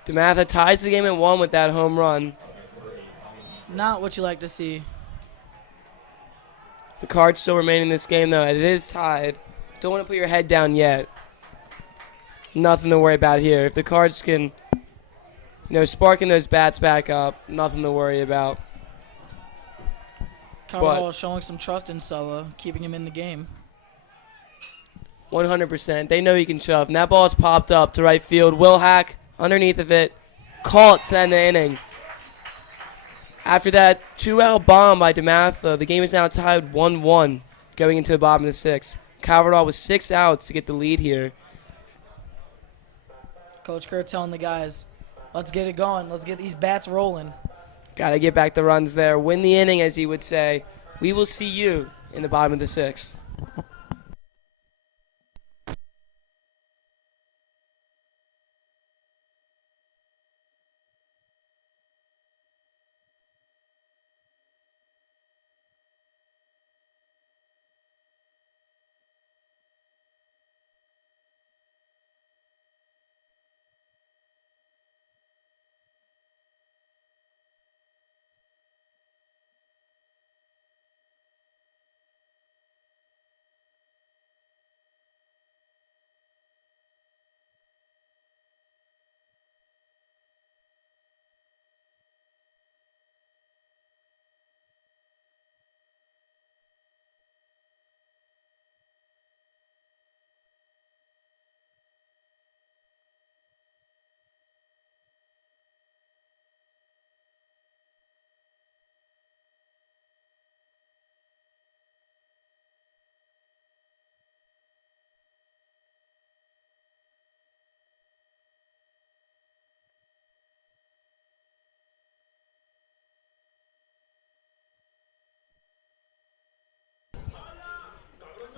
Dematha ties the game at 1 with that home run. Not what you like to see. The Cards still remain in this game, though. It is tied. Don't want to put your head down yet. Nothing to worry about here. If the Cards can, sparking those bats back up, nothing to worry about. Carvajal showing some trust in Soa, keeping him in the game. 100%. They know he can shove. And that ball's popped up to right field. Will Hack underneath of it. Caught to end the inning. After that 2-out bomb by Dematha, the game is now tied 1-1 going into the bottom of the 6th. Calverdall with 6 outs to get the lead here. Coach Kerr telling the guys, let's get it going. Let's get these bats rolling. Got to get back the runs there. Win the inning, as he would say. We will see you in the bottom of the 6th.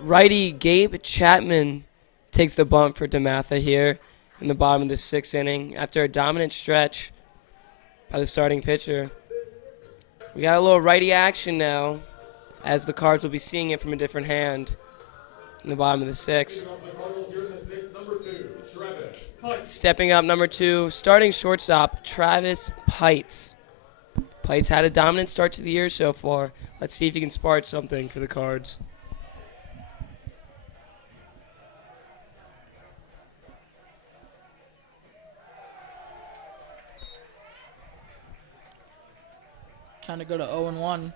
Righty Gabe Chapman takes the bump for Dematha here in the bottom of the 6th inning after a dominant stretch by the starting pitcher. We got a little righty action now, as the Cards will be seeing it from a different hand in the bottom of the 6th. Stepping up, number 2, starting shortstop, Travis Pites. Pites had a dominant start to the year so far. Let's see if he can spark something for the Cards. Kind of go to 0-1.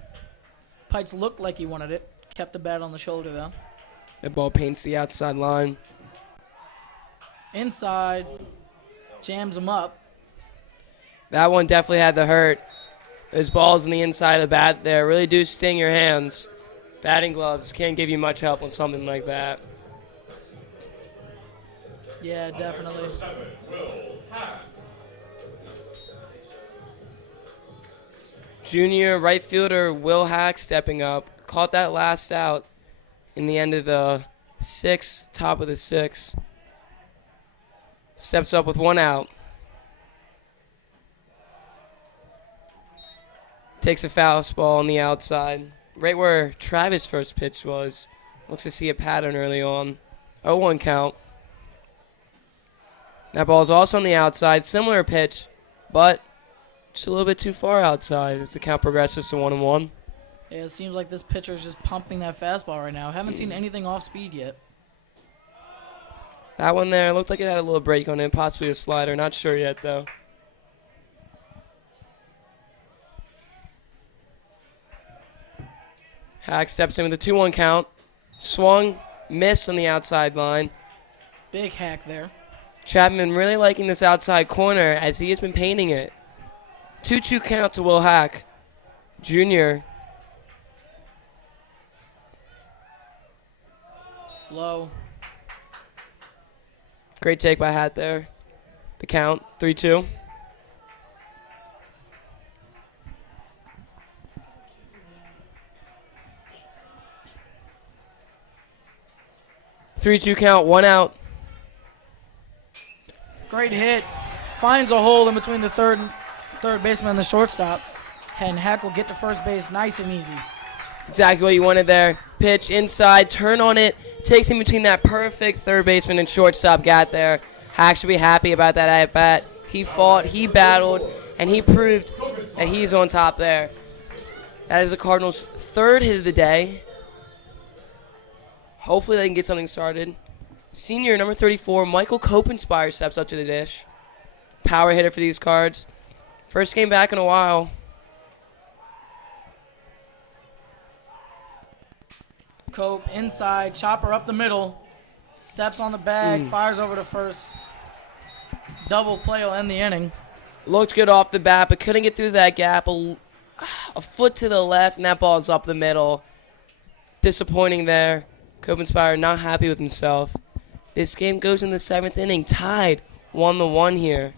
Pites looked like he wanted it. Kept the bat on the shoulder, though. The ball paints the outside line. Inside. Jams him up. That one definitely had to hurt. Those balls on the inside of the bat there really do sting your hands. Batting gloves can't give you much help on something like that. Yeah, definitely. Junior right fielder Will Hack stepping up. Caught that last out in the end of the 6th, top of the 6th. Steps up with 1 out. Takes a fastball on the outside. Right where Travis' first pitch was. Looks to see a pattern early on. 0-1 count. That ball is also on the outside. Similar pitch, but just a little bit too far outside as the count progresses to 1-1. Yeah, it seems like this pitcher's just pumping that fastball right now. Haven't seen anything off speed yet. That one there looked like it had a little break on it, possibly a slider. Not sure yet, though. Hack steps in with a 2-1 count. Swung, missed on the outside line. Big hack there. Chapman really liking this outside corner as he has been painting it. 2-2 count to Will Hack. Junior Low. Great take by Hat there. The count, 3-2. Three-two count, 1 out. Great hit. Finds a hole in between the third baseman and the shortstop. And Hack will get to first base nice and easy. That's exactly what you wanted there. Pitch inside, turn on it, takes him between that perfect third baseman and shortstop. Got there. Hack should be happy about that at bat. He fought, he battled, and he proved that he's on top there. That is the Cardinals' third hit of the day. Hopefully they can get something started. Senior number 34, Michael Copenspire, steps up to the dish. Power hitter for these Cards. First game back in a while. Cope inside, chopper up the middle. Steps on the bag, fires over to first. Double play will end the inning. Looked good off the bat, but couldn't get through that gap. A foot to the left, and that ball's up the middle. Disappointing there. Copenspire not happy with himself. This game goes in the 7th inning, tied 1-1 here.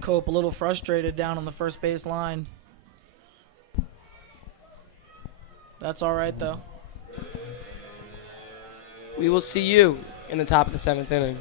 Cope a little frustrated down on the first base line. That's all right, though. We will see you in the top of the 7th inning.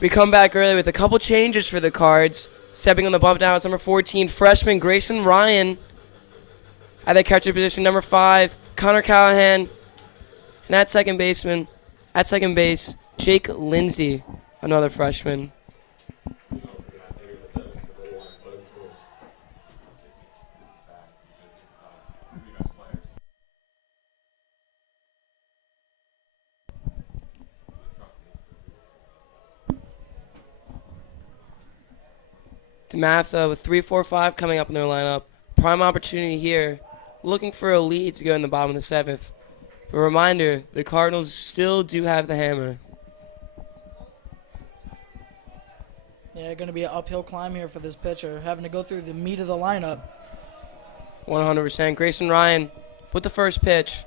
We come back early with a couple changes for the Cards. Stepping on the bump down is number 14, freshman Grayson Ryan. At the catcher position, number 5, Connor Callahan. And at second base, Jake Lindsay, another freshman. Dematha with 3-4-5 coming up in their lineup. Prime opportunity here. Looking for a lead to go in the bottom of the 7th. A reminder, the Cardinals still do have the hammer. Yeah, going to be an uphill climb here for this pitcher, having to go through the meat of the lineup. 100%. Grayson Ryan with the first pitch.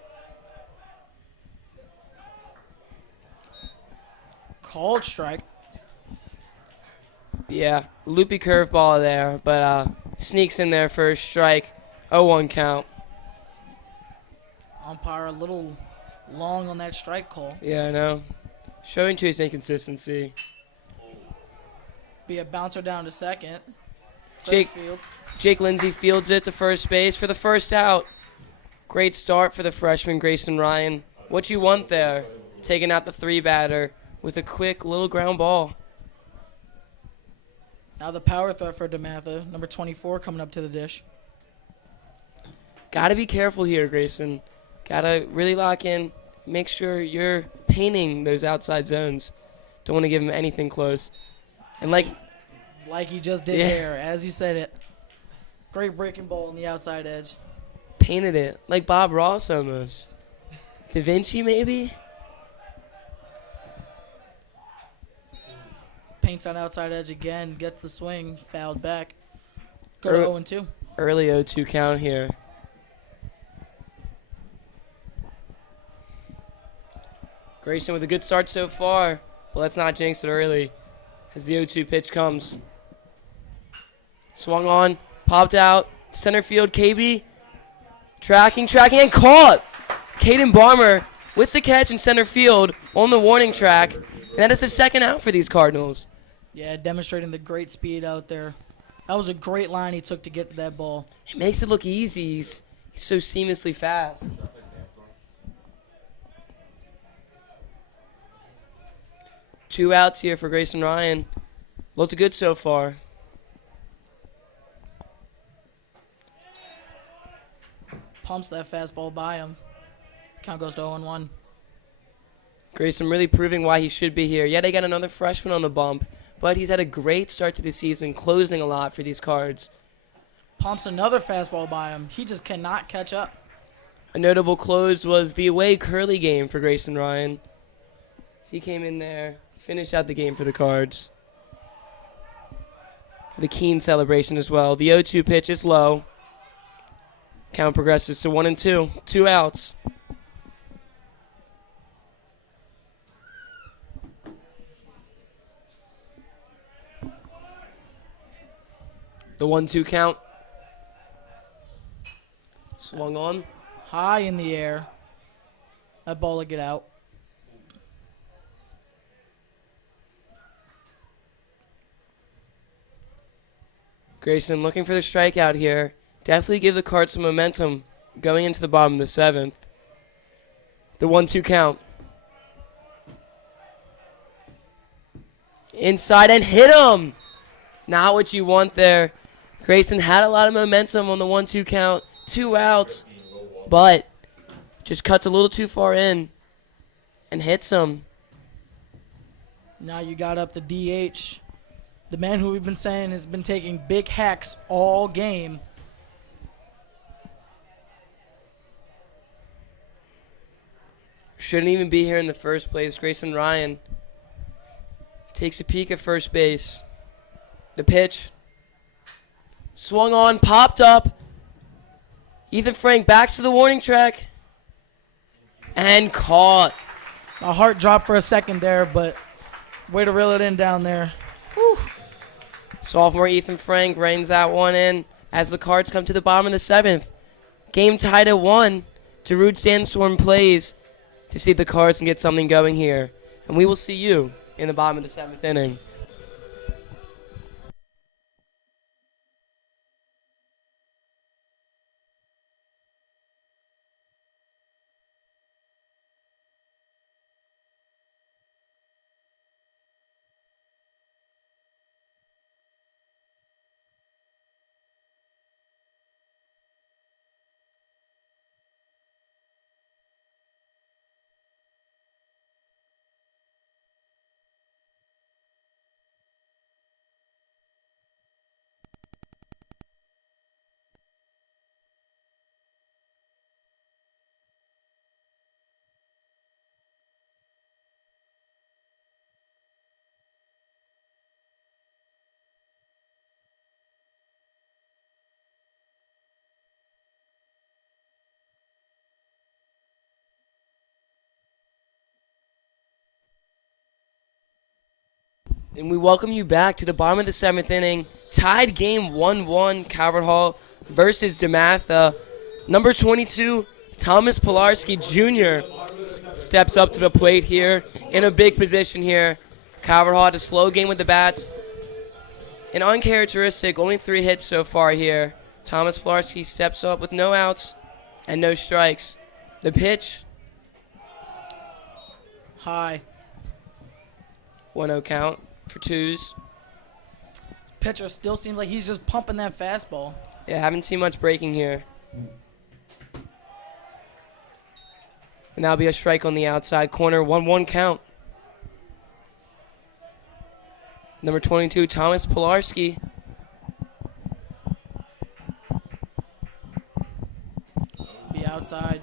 Called strike. Yeah, loopy curveball there, but sneaks in there for a strike. 0-1 count. Umpire a little long on that strike call. Yeah, I know. Showing to his inconsistency. Be a bouncer down to second. Jake Lindsay fields it to first base for the first out. Great start for the freshman Grayson Ryan. What you want there? Taking out the 3-batter with a quick little ground ball. Now the power threat for Dematha, number 24, coming up to the dish. Gotta be careful here, Grayson. Gotta really lock in. Make sure you're painting those outside zones. Don't want to give him anything close. And like he just did there, as he said it. Great breaking ball on the outside edge. Painted it like Bob Ross almost. Da Vinci maybe? Paints on outside edge again, gets the swing, fouled back. Go to 0-2. Early 0-2 count here. Grayson with a good start so far, but let's not jinx it early as the 0-2 pitch comes. Swung on, popped out, center field, KB. Tracking, and caught! Caden Barmer with the catch in center field on the warning track. And that is the second out for these Cardinals. Yeah, demonstrating the great speed out there. That was a great line he took to get to that ball. It makes it look easy. He's so seamlessly fast. 2 outs here for Grayson Ryan. Looked good so far. Pumps that fastball by him. Count goes to 0-1. Grayson really proving why he should be here. Yeah, they got another freshman on the bump, but he's had a great start to the season, closing a lot for these Cards. Pumps another fastball by him. He just cannot catch up. A notable close was the away Curly game for Grayson Ryan. He came in there, finished out the game for the Cards. The keen celebration as well. The 0-2 pitch is low. Count progresses to 1-2. 2 outs. The 1-2 count. Swung on. High in the air. That ball will get out. Grayson looking for the strikeout here. Definitely give the Cards some momentum going into the bottom of the 7th. The 1-2 count. Inside and hit him. Not what you want there. Grayson had a lot of momentum on the 1-2 count. 2 outs. But just cuts a little too far in and hits him. Now you got up the DH. The man who we've been saying has been taking big hacks all game. Shouldn't even be here in the first place. Grayson Ryan takes a peek at first base. The pitch. Swung on, popped up. Ethan Frank backs to the warning track. And caught. My heart dropped for a second there, but way to reel it in down there. Whew. Sophomore Ethan Frank reins that one in as the Cards come to the bottom of the 7th. Game tied at 1. Darude Sandstorm plays to see if the Cards can get something going here. And we will see you in the bottom of the 7th inning. And we welcome you back to the bottom of the 7th inning. Tied game 1-1, Calvert Hall versus Dematha. Number 22, Thomas Pilarski Jr. steps up to the plate here in a big position here. Calvert Hall had a slow game with the bats. An uncharacteristic, only 3 hits so far here. Thomas Pilarski steps up with no outs and no strikes. The pitch, High. 1-0 count for 2s. Pitcher still seems like he's just pumping that fastball. Yeah, haven't seen much breaking here. And that'll be a strike on the outside corner. 1-1 count. Number 22, Thomas Pilarski. Be outside.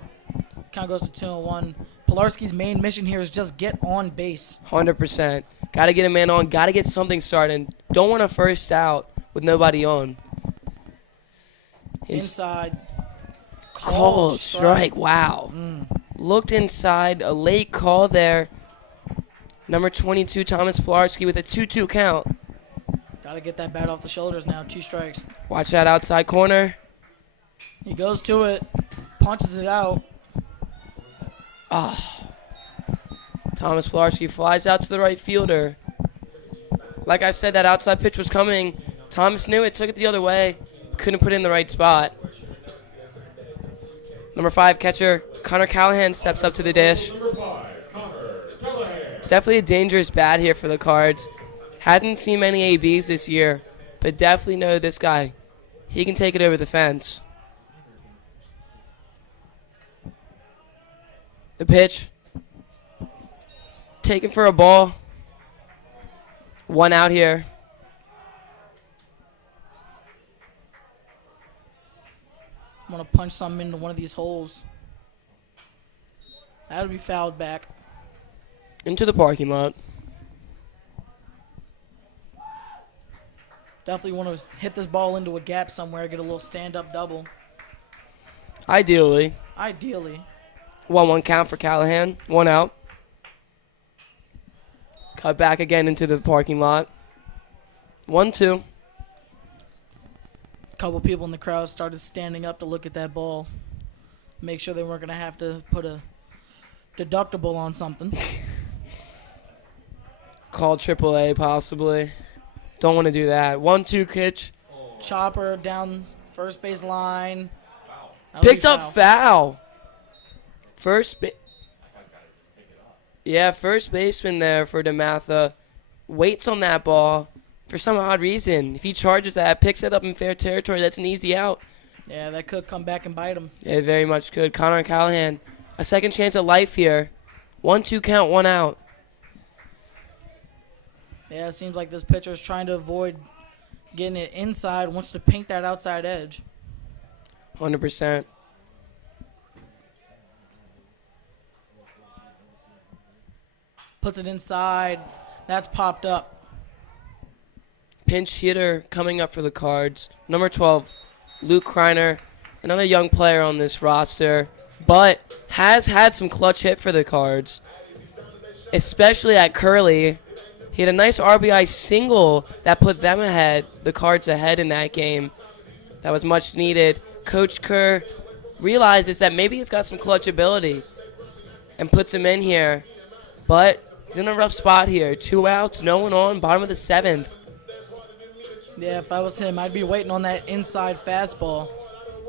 Count goes to 2-1. Pilarski's main mission here is just get on base. 100%. Got to get a man on. Got to get something started. Don't want a first out with nobody on. Inside. Called strike. Wow. Looked inside. A late call there. Number 22, Thomas Pilarski with a 2-2 count. Gotta get that bat off the shoulders now. 2 strikes. Watch that outside corner. He goes to it. Punches it out. Thomas Pilarski flies out to the right fielder. Like I said, that outside pitch was coming. Thomas knew it, took it the other way. Couldn't put it in the right spot. Number 5, catcher Connor Callahan steps up to the dish. Number 5, Connor Callahan. Definitely a dangerous bat here for the Cards. Hadn't seen many ABs this year, but definitely know this guy. He can take it over the fence. The pitch. Taken for a ball. 1 out here. I'm gonna punch something into one of these holes. That'll be fouled back. Into the parking lot. Definitely want to hit this ball into a gap somewhere, get a little stand-up double. Ideally. Ideally. 1-1 count for Callahan. 1 out. Cut back again into the parking lot. 1-2. A couple people in the crowd started standing up to look at that ball. Make sure they weren't going to have to put a deductible on something. Call AAA possibly. Don't want to do that. 1-2 pitch. Chopper down first base line. Picked up foul. First baseman there for Dematha. Waits on that ball for some odd reason. If he charges that, picks it up in fair territory, that's an easy out. Yeah, that could come back and bite him. It very much could. Connor Callahan, a second chance at life here. 1-2 count, 1 out. Yeah, it seems like this pitcher is trying to avoid getting it inside, wants to paint that outside edge. 100%. Puts it inside. That's popped up. Pinch hitter coming up for the Cards. Number 12, Luke Kreiner, another young player on this roster, but has had some clutch hit for the Cards, especially at Curly. He had a nice RBI single that put them ahead, the Cards ahead in that game. That was much needed. Coach Kerr realizes that maybe he's got some clutch ability and puts him in here. But he's in a rough spot here. 2 outs, no one on, bottom of the 7th. Yeah, if I was him, I'd be waiting on that inside fastball.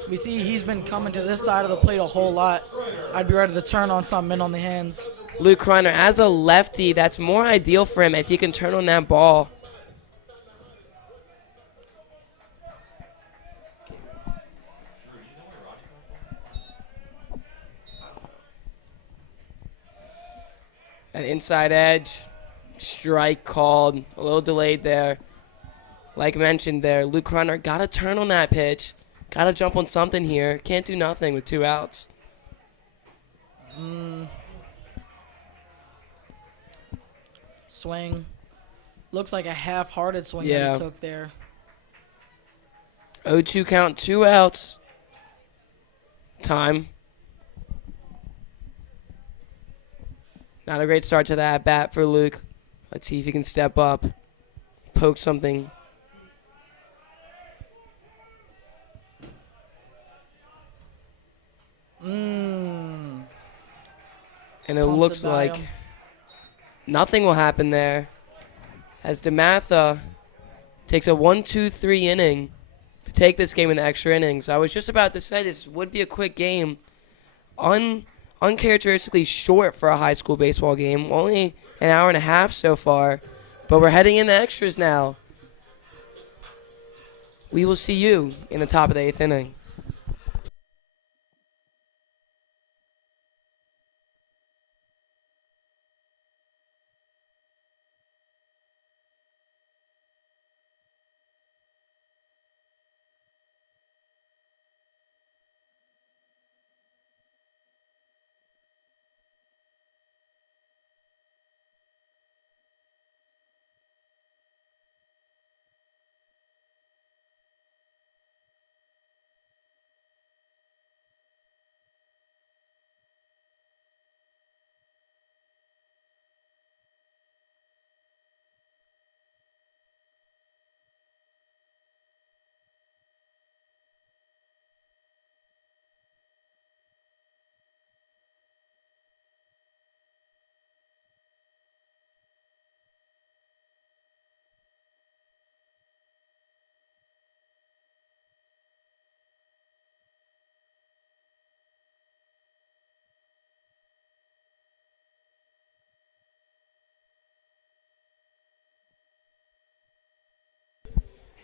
We see he's been coming to this side of the plate a whole lot. I'd be ready to turn on something in on the hands. Luke Kreiner, as a lefty, that's more ideal for him as he can turn on that ball. An inside edge, strike called, a little delayed there. Like mentioned there, Luke Kreiner got to turn on that pitch. Got to jump on something here. Can't do nothing with 2 outs. Swing. Looks like a half-hearted swing that Yeah. he took there. 0-2 count, 2 outs. Time. Not a great start to that bat for Luke. Let's see if he can step up. Poke something. And it Pumps looks it by like him. nothing will happen there. As Dematha takes a 1-2-3 inning to take this game in the extra innings. I was just about to say this would be a quick game. Uncharacteristically short for a high school baseball game. Only an hour and a half so far. But we're heading into extras now. We will see you in the top of the 8th inning.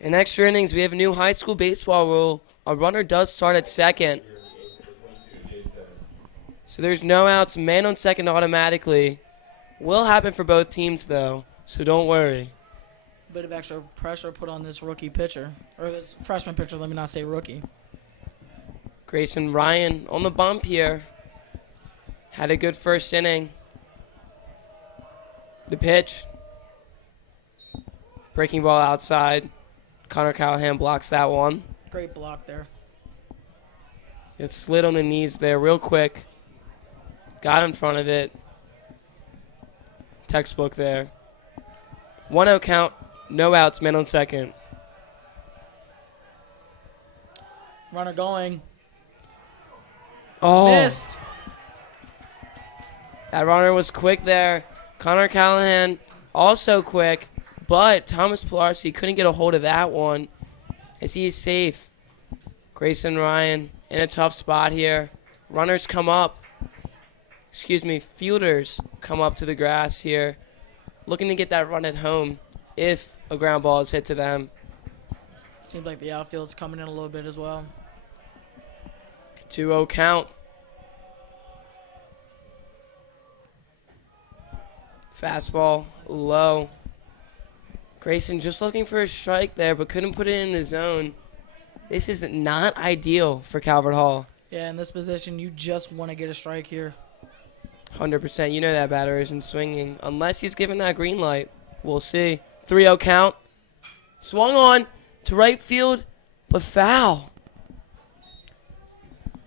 In extra innings, we have a new high school baseball rule. A runner does start at second. So there's no outs, man on second automatically. Will happen for both teams, though, so don't worry. Bit of extra pressure put on this rookie pitcher. Or this freshman pitcher, let me not say rookie. Grayson Ryan on the bump here. Had a good first inning. The pitch. Breaking ball outside. Connor Callahan blocks that one. Great block there. It slid on the knees there real quick. Got in front of it. Textbook there. 1-0 count. No outs. Man on second. Runner going. Oh. Missed. That runner was quick there. Connor Callahan also quick. But Thomas Pilarski couldn't get a hold of that one as he is safe. Grayson Ryan in a tough spot here. Runners come up. Fielders come up to the grass here. Looking to get that run at home if a ground ball is hit to them. Seems like the outfield's coming in a little bit as well. 2-0 count. Fastball low. Grayson just looking for a strike there, but couldn't put it in the zone. This is not ideal for Calvert Hall. Yeah, in this position, you just want to get a strike here. 100%. You know that batter isn't swinging unless he's given that green light. We'll see. 3-0 count. Swung on to right field, but foul.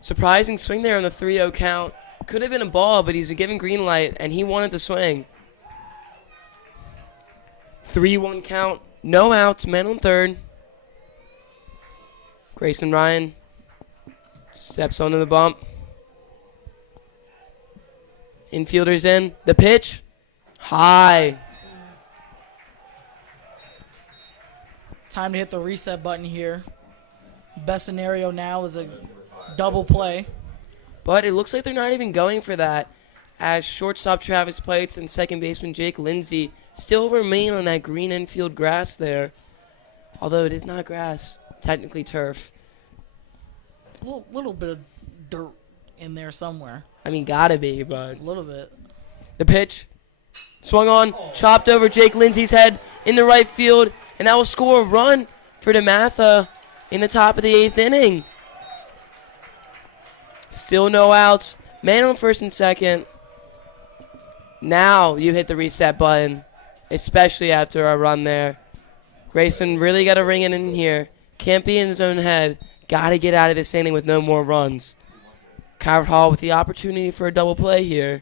Surprising swing there on the 3-0 count. Could have been a ball, but he's been given green light, and he wanted to swing. 3-1 count. No outs. Man on third. Grayson Ryan steps onto the bump. Infielders in. The pitch. High. Time to hit the reset button here. Best scenario now is a double play. But it looks like they're not even going for that, as shortstop Travis Pites and second baseman Jake Lindsay still remain on that green infield grass there. Although it is not grass, technically turf. Little bit of dirt in there somewhere. I mean, gotta be, but A little bit. the pitch swung on, chopped over Jake Lindsay's head in the right field, and that will score a run for Dematha in the top of the 8th inning. Still no outs. Man on first and second. Now you hit the reset button, especially after our run there. Grayson really got to ring it in here. Can't be in his own head. Got to get out of this inning with no more runs. Calvert Hall with the opportunity for a double play here.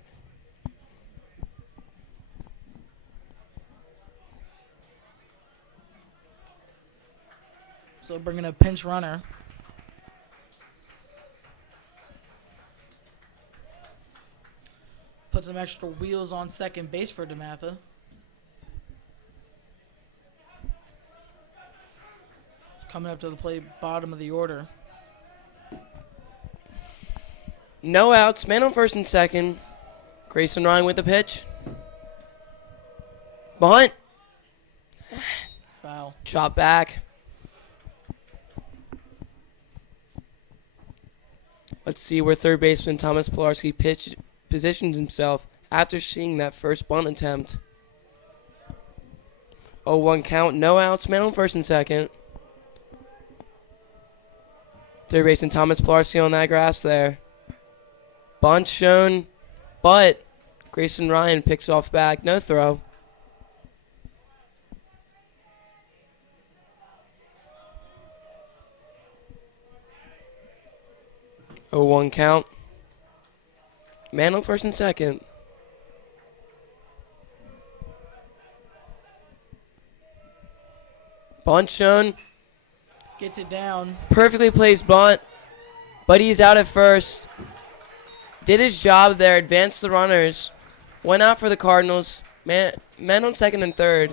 So bringing a pinch runner. Put some extra wheels on second base for Dematha. Coming up to the plate, bottom of the order. No outs. Man on first and second. Grayson Ryan with the pitch. Bunt. Foul. Chop back. Let's see where third baseman Thomas Pilarski positions himself after seeing that first bunt attempt. 0-1 count. No outs. Man on first and second. Third baseman Thomas Pilarski on that grass there. Bunt shown, but Grayson Ryan picks off back. No throw. Oh, 1 count. Man on first and second. Bunt shown. Gets it down. Perfectly placed bunt, but he's out at first. Did his job there, advanced the runners. Went out for the Cardinals. Man on second and third.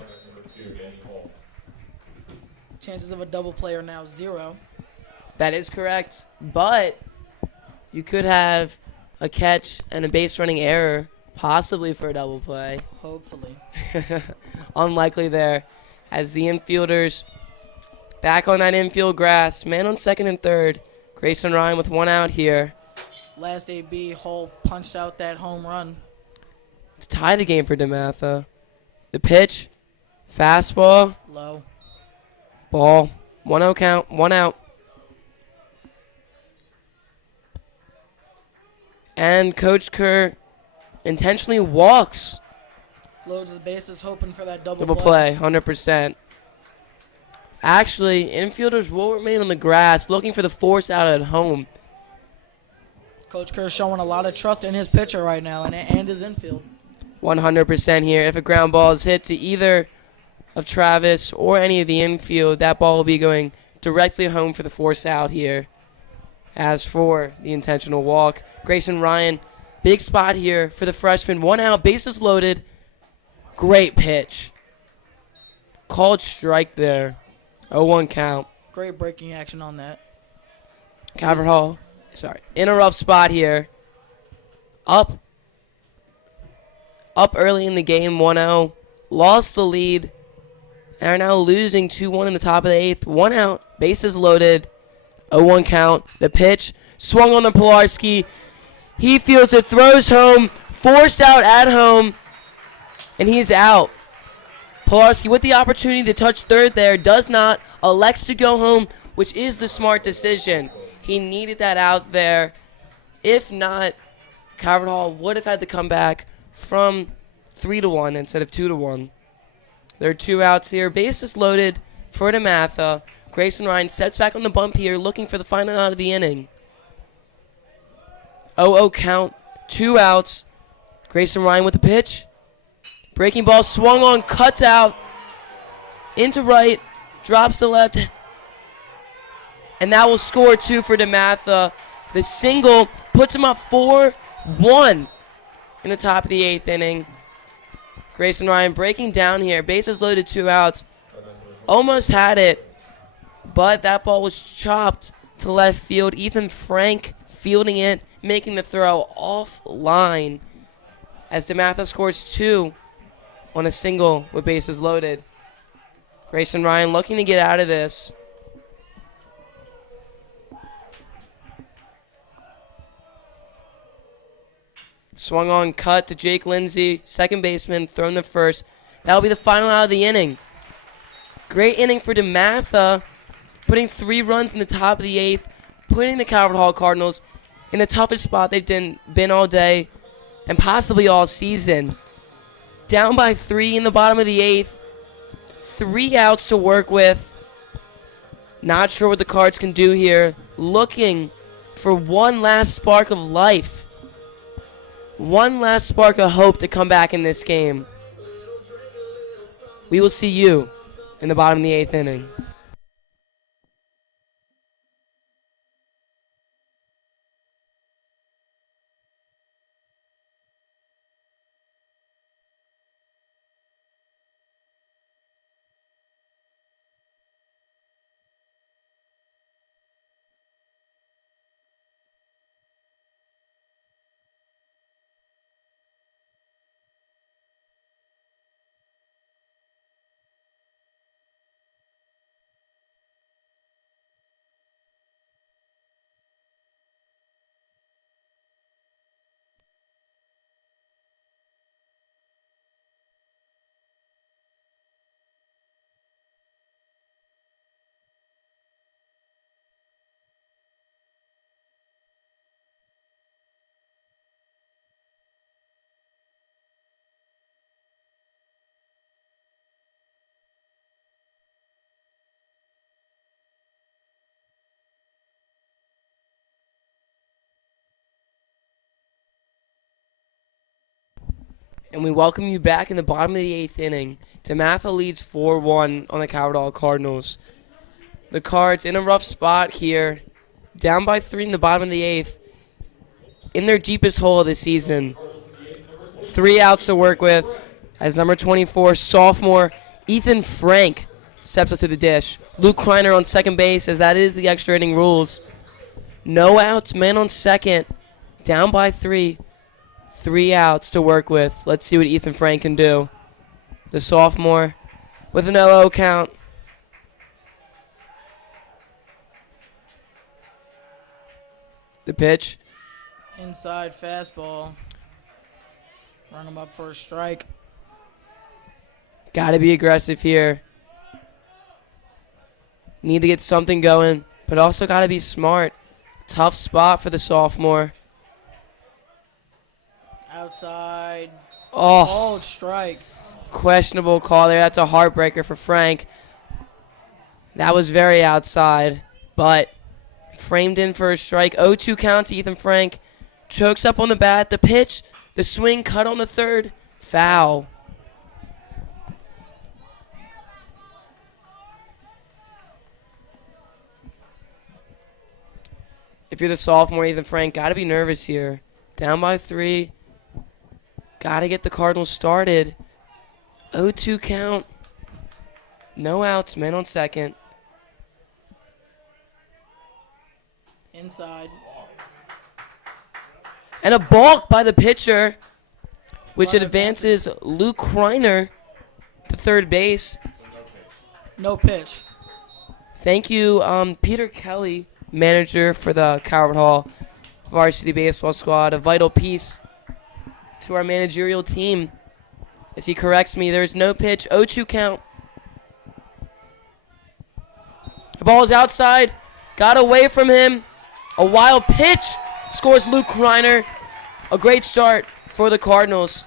Chances of a double play are now 0. That is correct, but you could have a catch and a base running error, possibly for a double play. Hopefully. Unlikely there, as the infielders Back on that infield grass. Man on second and third. Grayson Ryan with 1 out here Last AB, Hull punched out that home run. to tie the game for Dematha. The pitch. Fastball. Low. Ball. 1-0 count. 1 out. And Coach Kerr intentionally walks. Loads the bases, hoping for that double Play. 100%. Actually, infielders will remain on the grass looking for the force out at home. Coach Kerr showing a lot of trust in his pitcher right now and his infield. 100% here. If a ground ball is hit to either of Travis or any of the infield, that ball will be going directly home for the force out here. As for the intentional walk, Grayson Ryan, big spot here for the freshman. 1 out, bases loaded. Great pitch. Called strike there. 0-1 count. Great breaking action on that. Calvert Hall, in a rough spot here. Up early in the game, 1-0. Lost the lead. And are now losing 2-1 in the top of the 8th. 1 out, bases loaded. 0-1 count. The pitch swung on the Pilarski. He fields it, throws home, forced out at home, and he's out. Pilarski with the opportunity to touch third there, does not, elects to go home, which is the smart decision. He needed that out there. If not, Calvert Hall would have had to come back from 3-1 instead of 2-1. There are 2 outs here. Bases loaded for Dematha. Grayson Ryan sets back on the bump here, looking for the final out of the inning. 0-0 count, 2 outs. Grayson Ryan with the pitch. Breaking ball swung on, cuts out. Into right, drops to left. And that will score 2 for Dematha. The single puts him up 4-1 in the top of the 8th inning. Grayson Ryan breaking down here. Bases loaded, 2 outs. Almost had it, but that ball was chopped to left field. Ethan Frank fielding it, making the throw offline as Dematha scores 2 on a single with bases loaded. Grayson Ryan looking to get out of this. Swung on, cut to Jake Lindsay, second baseman, thrown to first. That'll be the final out of the inning. Great inning for Dematha, putting 3 runs in the top of the 8th, putting the Calvert Hall Cardinals in the toughest spot they've been all day and possibly all season. Down by 3 in the bottom of the 8th. 3 outs to work with. Not sure what the Cards can do here. Looking for one last spark of life. One last spark of hope to come back in this game. We will see you in the bottom of the 8th inning. And we welcome you back in the bottom of the 8th inning. Dematha leads 4-1 on the Calvert Hall Cardinals. The Cards in a rough spot here. Down by 3 in the bottom of the 8th. In their deepest hole of the season. 3 outs to work with as number 24, sophomore Ethan Frank steps up to the dish. Luke Kreiner on second base, as that is the extra inning rules. No outs, man on second. Down by 3. 3 outs to work with. Let's see what Ethan Frank can do. The sophomore with an 0-0 count. The pitch. Inside fastball. Run him up for a strike. Got to be aggressive here. Need to get something going, but also got to be smart. Tough spot for the sophomore. Outside. Oh, Called strike. questionable call there. That's a heartbreaker for Frank. That was very outside, but framed in for a strike. 0-2 count to Ethan Frank. Chokes up on the bat. The pitch. The swing cut on the third. Foul. If you're the sophomore, Ethan Frank, got to be nervous here. Down by 3. Got to get the Cardinals started. 0-2 count. No outs. Man on second. Inside. And a balk by the pitcher, which Runner advances Luke Kreiner to third base. No pitch. Thank you, Peter Kelly, manager for the Calvert Hall Varsity Baseball Squad, a vital piece to our managerial team. As he corrects me, there's no pitch, 0-2 count. The ball is outside, got away from him. A wild pitch, scores Luke Kreiner. A great start for the Cardinals.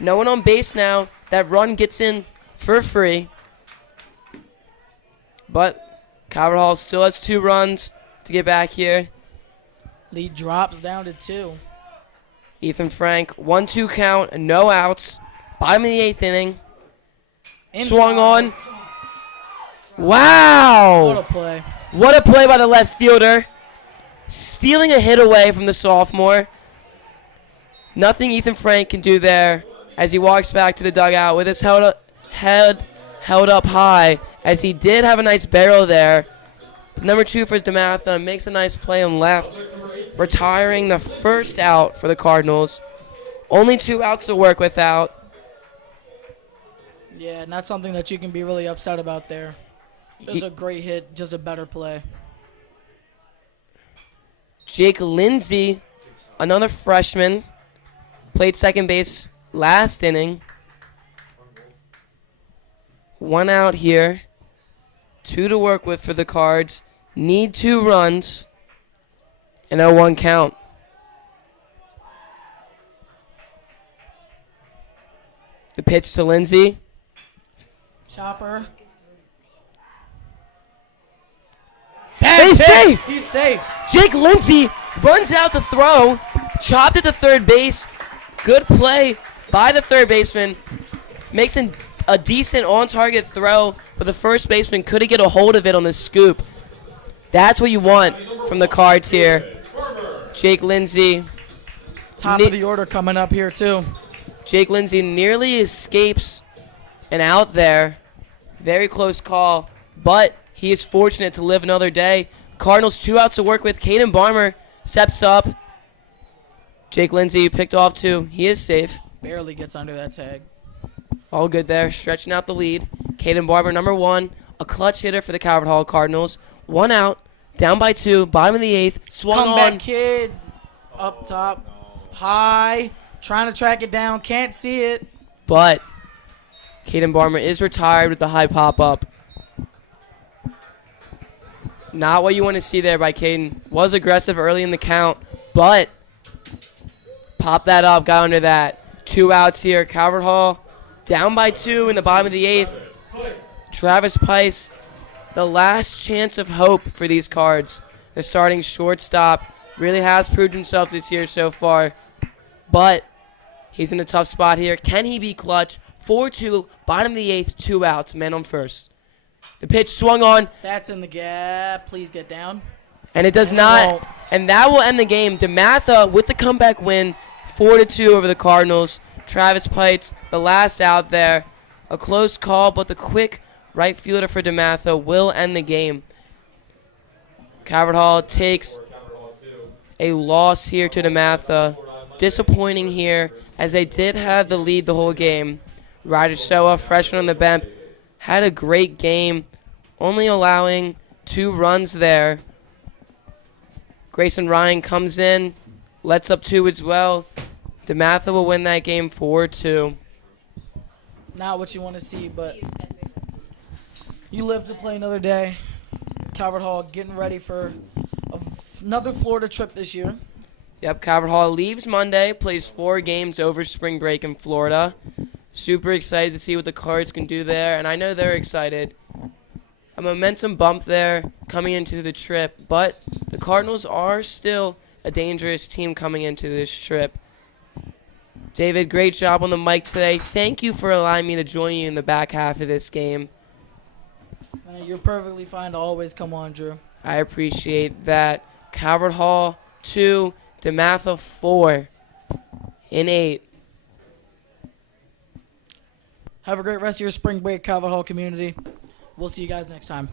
No one on base now. That run gets in for free. But Calvert Hall still has 2 runs to get back here. Lead drops down to 2. Ethan Frank, 1-2 count, no outs. Bottom of the 8th inning. Inside. Swung on. Wow! What a play. What a play by the left fielder. Stealing a hit away from the sophomore. Nothing Ethan Frank can do there as he walks back to the dugout with his head held up high, as he did have a nice barrel there. Number 2 for Dematha makes a nice play on left, retiring the first out for the Cardinals. Only 2 outs to work without. Yeah, not something that you can be really upset about there. It was a great hit, just a better play. Jake Lindsay, another freshman, played second base last inning. 1 out here. 2 to work with for the Cards. Need 2 runs. An 0-1 count. The pitch to Lindsay. Chopper. He's safe! He's safe. Jake Lindsay runs out the throw. Chopped it to third base. Good play by the third baseman. Makes a decent on-target throw, but the first baseman couldn't get a hold of it on the scoop. That's what you want from the Cards here. Jake Lindsay. Top of the order coming up here, too. Jake Lindsay nearly escapes an out there. Very close call, but he is fortunate to live another day. Cardinals 2 outs to work with. Caden Barmer steps up. Jake Lindsay picked off 2. He is safe. Barely gets under that tag. All good there, stretching out the lead. Caden Barber, number 1, a clutch hitter for the Calvert Hall Cardinals. 1 out, down by 2, bottom of the 8th. Swung Comeback on. kid. Up top. High. Trying to track it down. Can't see it. But Caden Barber is retired with the high pop-up. Not what you want to see there by Caden. Was aggressive early in the count, but pop that up, got under that. 2 outs here. Calvert Hall down by 2 in the bottom of the 8th. Travis Pice, the last chance of hope for these Cards. The starting shortstop really has proved himself this year so far, but he's in a tough spot here. Can he be clutch? 4-2, bottom of the 8th, 2 outs, man on first. The pitch swung on, That's in the gap. Please get down. and it does And it not. won't. And that will end the game. Dematha with the comeback win, 4-2 over the Cardinals. Travis Pites, the last out there. A close call, but the quick right fielder for Dematha will end the game. Calvert Hall takes a loss here to Dematha. Disappointing here, as they did have the lead the whole game. Ryder Shoa, freshman on the bench, had a great game, only allowing 2 runs there. Grayson Ryan comes in, lets up 2 as well. Dematha will win that game 4-2. Not what you want to see, but you live to play another day. Calvert Hall getting ready for another Florida trip this year. Yep, Calvert Hall leaves Monday, plays 4 games over spring break in Florida. Super excited to see what the Cards can do there, and I know they're excited. A momentum bump there coming into the trip, but the Cardinals are still a dangerous team coming into this trip. David, great job on the mic today. Thank you for allowing me to join you in the back half of this game. You're perfectly fine to always come on, Drew. I appreciate that. Calvert Hall 2, Dematha 4 in 8. Have a great rest of your spring break, Calvert Hall community. We'll see you guys next time.